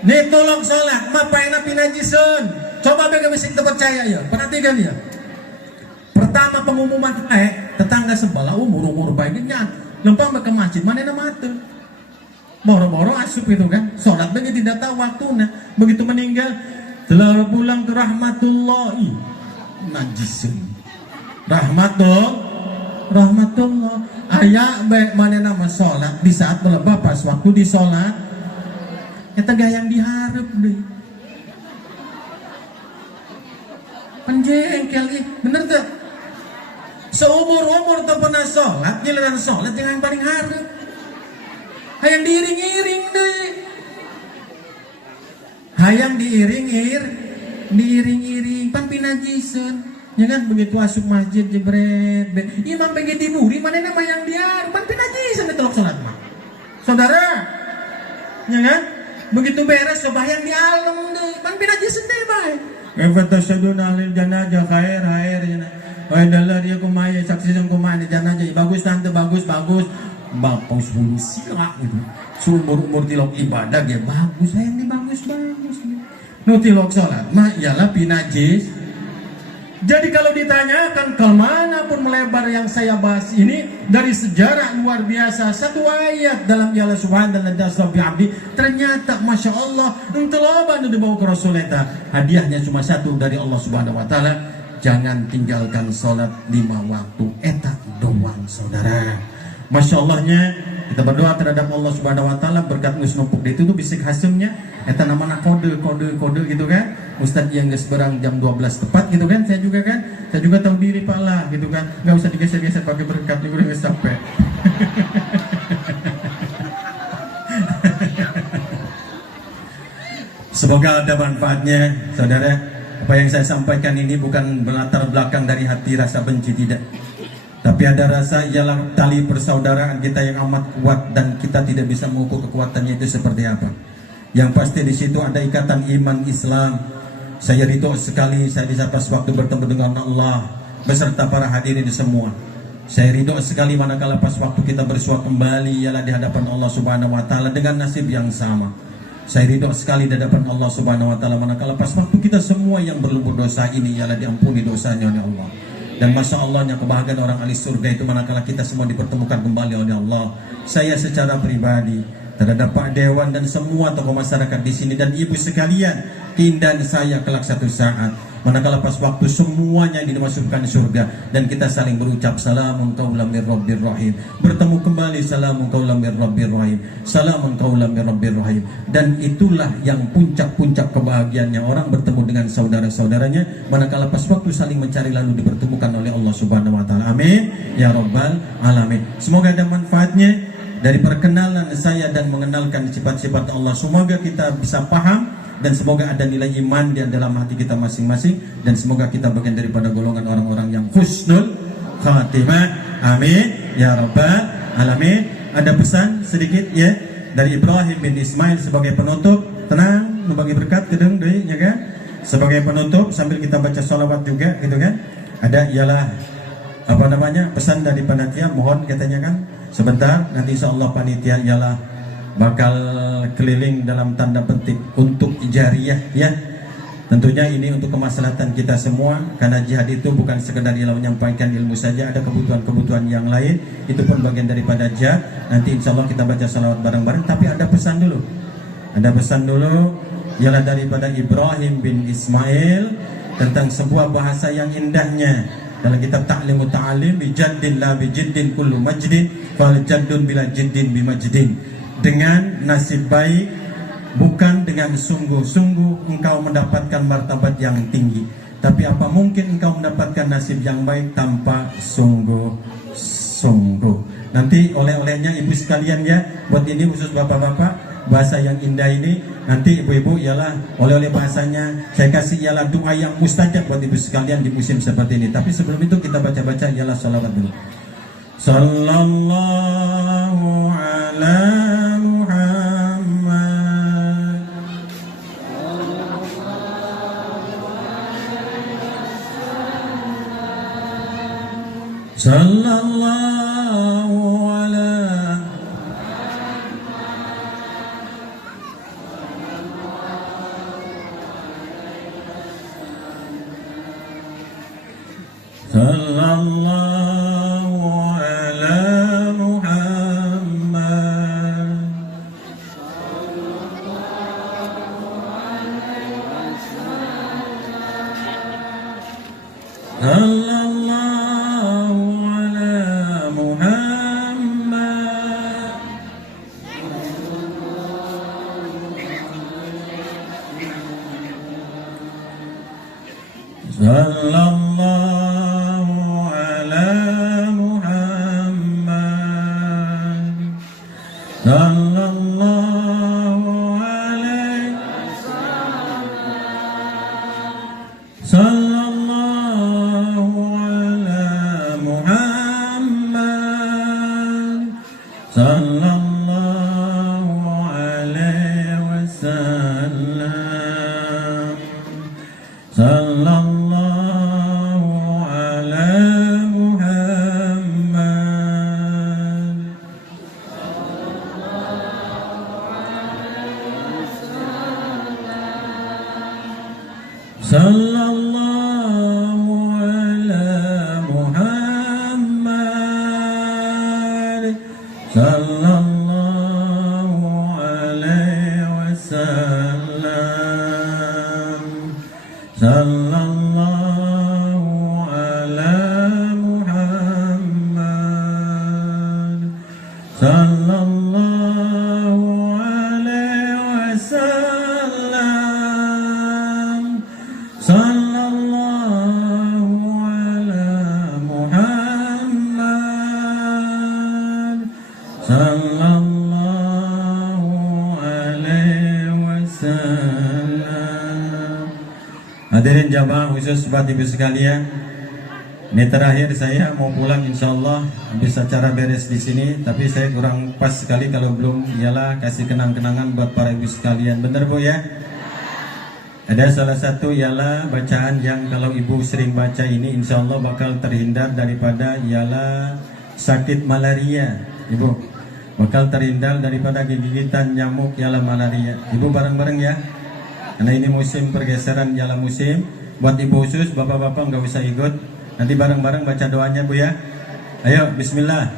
nih tolong sholat, mapaina pinajisun. Coba bagaimana mesti percaya ya, perhatikan ya. Pertama pengumuman tetangga tetangga sebelah umur baiknya lempang ke masjid mana nama tuh boro-boro asup itu kan sholat begitu tidak tahu waktunya begitu meninggal telah pulang ke rahmatullahi najisun rahmatullah ayah baik mana nama sholat di saat melebah pas waktu di sholat kita yang diharap deh penjengkel bener tuh seumur tak pernah sholat giliran sholat yang paling harap hayang diiring-iring deh hayang diiring-iring pan pinajisun ya kan begitu masuk masjid jebret imam pengen diburi mana nama yang diar pan pinajisun itu sholat mah saudara ya kan begitu beres coba yang di alam deh pan pinajisun deh baik Fatashaduna alil janajah khair wah dalar dia kumaya saksi yang kumaya janajah bagus tante bagus bapang sepuluh siak gitu seumur tilok ibadah dia bagus sayang nih bagus nu tilok sholat mah ialah pinajis. Jadi kalau ditanyakan kemanapun melebar yang saya bahas ini dari sejarah luar biasa satu ayat dalam Allah Subhanahu wa taala ternyata masya Allah untuk loba dibawa ke Rasulullah hadiahnya cuma satu dari Allah Subhanahu wa taala jangan tinggalkan sholat 5 waktu eta doang saudara. Masya Allahnya kita berdoa terhadap Allah Subhanahu wa taala berkat geus numpuk di itu tuh bisik hasilnya eta namanya kode gitu kan. Ustadz yang geus berang jam 12 tepat gitu kan. Saya juga tahu diri Pak lah gitu kan. Enggak usah digeser-geser pakai berkat nih udah geus capek. Semoga ada manfaatnya saudara. Apa yang saya sampaikan ini bukan berlatar belakang dari hati rasa benci tidak. Tapi ada rasa ialah tali persaudaraan kita yang amat kuat dan kita tidak bisa mengukur kekuatannya itu seperti apa. Yang pasti di situ ada ikatan iman Islam. Saya ridho sekali saya bisa pas waktu bertemu dengan Allah beserta para hadirin semua. Saya ridho sekali manakala pas waktu kita bersua kembali ialah di hadapan Allah Subhanahu wa taala dengan nasib yang sama. Saya ridho sekali di hadapan Allah Subhanahu wa taala manakala pas waktu kita semua yang berlumur dosa ini ialah diampuni dosanya oleh Allah. Dan masya Allahnya kebahagiaan orang ahli surga itu manakala kita semua dipertemukan kembali oleh Allah. Saya secara pribadi terhadap Pak Dewan dan semua tokoh masyarakat di sini dan ibu sekalian, keindahan saya kelak satu saat manakala pas waktu semuanya dimasukkan surga dan kita saling berucap salamun qaulan mir rabbir rahim, bertemu kembali salamun qaulan mir rabbir rahim, salamun qaulan mir rabbir rahim. Dan itulah yang puncak-puncak kebahagiaannya orang bertemu dengan saudara-saudaranya manakala pas waktu saling mencari lalu dipertemukan oleh Allah Subhanahu wa taala. Amin ya rabbal alamin. Semoga ada manfaatnya dari perkenalan saya dan mengenalkan sifat-sifat Allah. Semoga kita bisa paham dan semoga ada nilai iman di dalam hati kita masing-masing dan semoga kita bagian daripada golongan orang-orang yang husnul khatimah. Amin ya rabbal alamin. Ada pesan sedikit ya dari Ibrahim bin Ismail sebagai penutup. Tenang, membagi berkat kedeng deui nya kan. Sebagai penutup sambil kita baca sholawat juga gitu kan. Ada ialah apa namanya pesan dari panitia, mohon katanya kan sebentar nanti insyaallah panitia ialah bakal keliling dalam tanda petik untuk jariah ya. Tentunya ini untuk kemaslahatan kita semua karena jihad itu bukan sekedar ialah menyampaikan ilmu saja, ada kebutuhan-kebutuhan yang lain itu pun bagian daripada jihad. Nanti insyaallah kita baca salawat bareng-bareng tapi ada pesan dulu. Ada pesan dulu ialah daripada Ibrahim bin Ismail tentang sebuah bahasa yang indahnya dalam kitab Ta'limu Ta'alim bijaddin la bijiddin kullu majdin fal jaddun bila jiddin bimajdin. Dengan nasib baik bukan dengan sungguh-sungguh engkau mendapatkan martabat yang tinggi, tapi apa mungkin engkau mendapatkan nasib yang baik tanpa sungguh-sungguh. Nanti oleh-olehnya ibu sekalian ya, buat ini khusus bapak-bapak bahasa yang indah ini nanti ibu-ibu ialah oleh-oleh bahasanya saya kasih ialah doa yang mustajab buat ibu sekalian di musim seperti ini. Tapi sebelum itu kita baca-baca ialah salawat dulu. Sallallahu ala Muhammad. Sallallahu ala sallallahu sallallahu alaihi sallallahu ala Muhammad sallallahu alaihi wasallam sallallahu ala Muhammad sallallahu ala Muhammad sallallahu alaihi wasallam sallallahu ala Muhammad sallallahu alaihi wasallam sallallahu ala Muhammad sallallahu alaihi wasallam. Hadirin jamaah khusus Bapak Ibu sekalian, ini terakhir saya mau pulang insyaallah, habis acara beres di sini, tapi saya kurang pas sekali kalau belum ialah kasih kenang-kenangan buat para ibu sekalian. Bener Bu ya? Ada salah satu ialah bacaan yang kalau ibu sering baca ini insya Allah bakal terhindar daripada ialah sakit malaria. Ibu bakal terhindar daripada gigitan nyamuk ialah malaria. Ibu bareng-bareng ya, karena ini musim pergeseran ialah musim. Buat ibu khusus, bapak-bapak nggak usah ikut, nanti bareng-bareng baca doanya Bu ya. Ayo bismillah.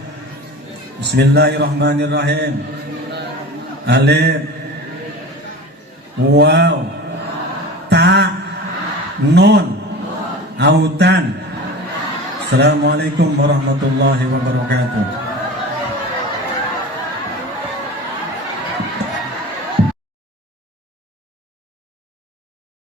Bismillahirrahmanirrahim. Alif Waw Ta Nun Autan. Assalamualaikum warahmatullahi wabarakatuh.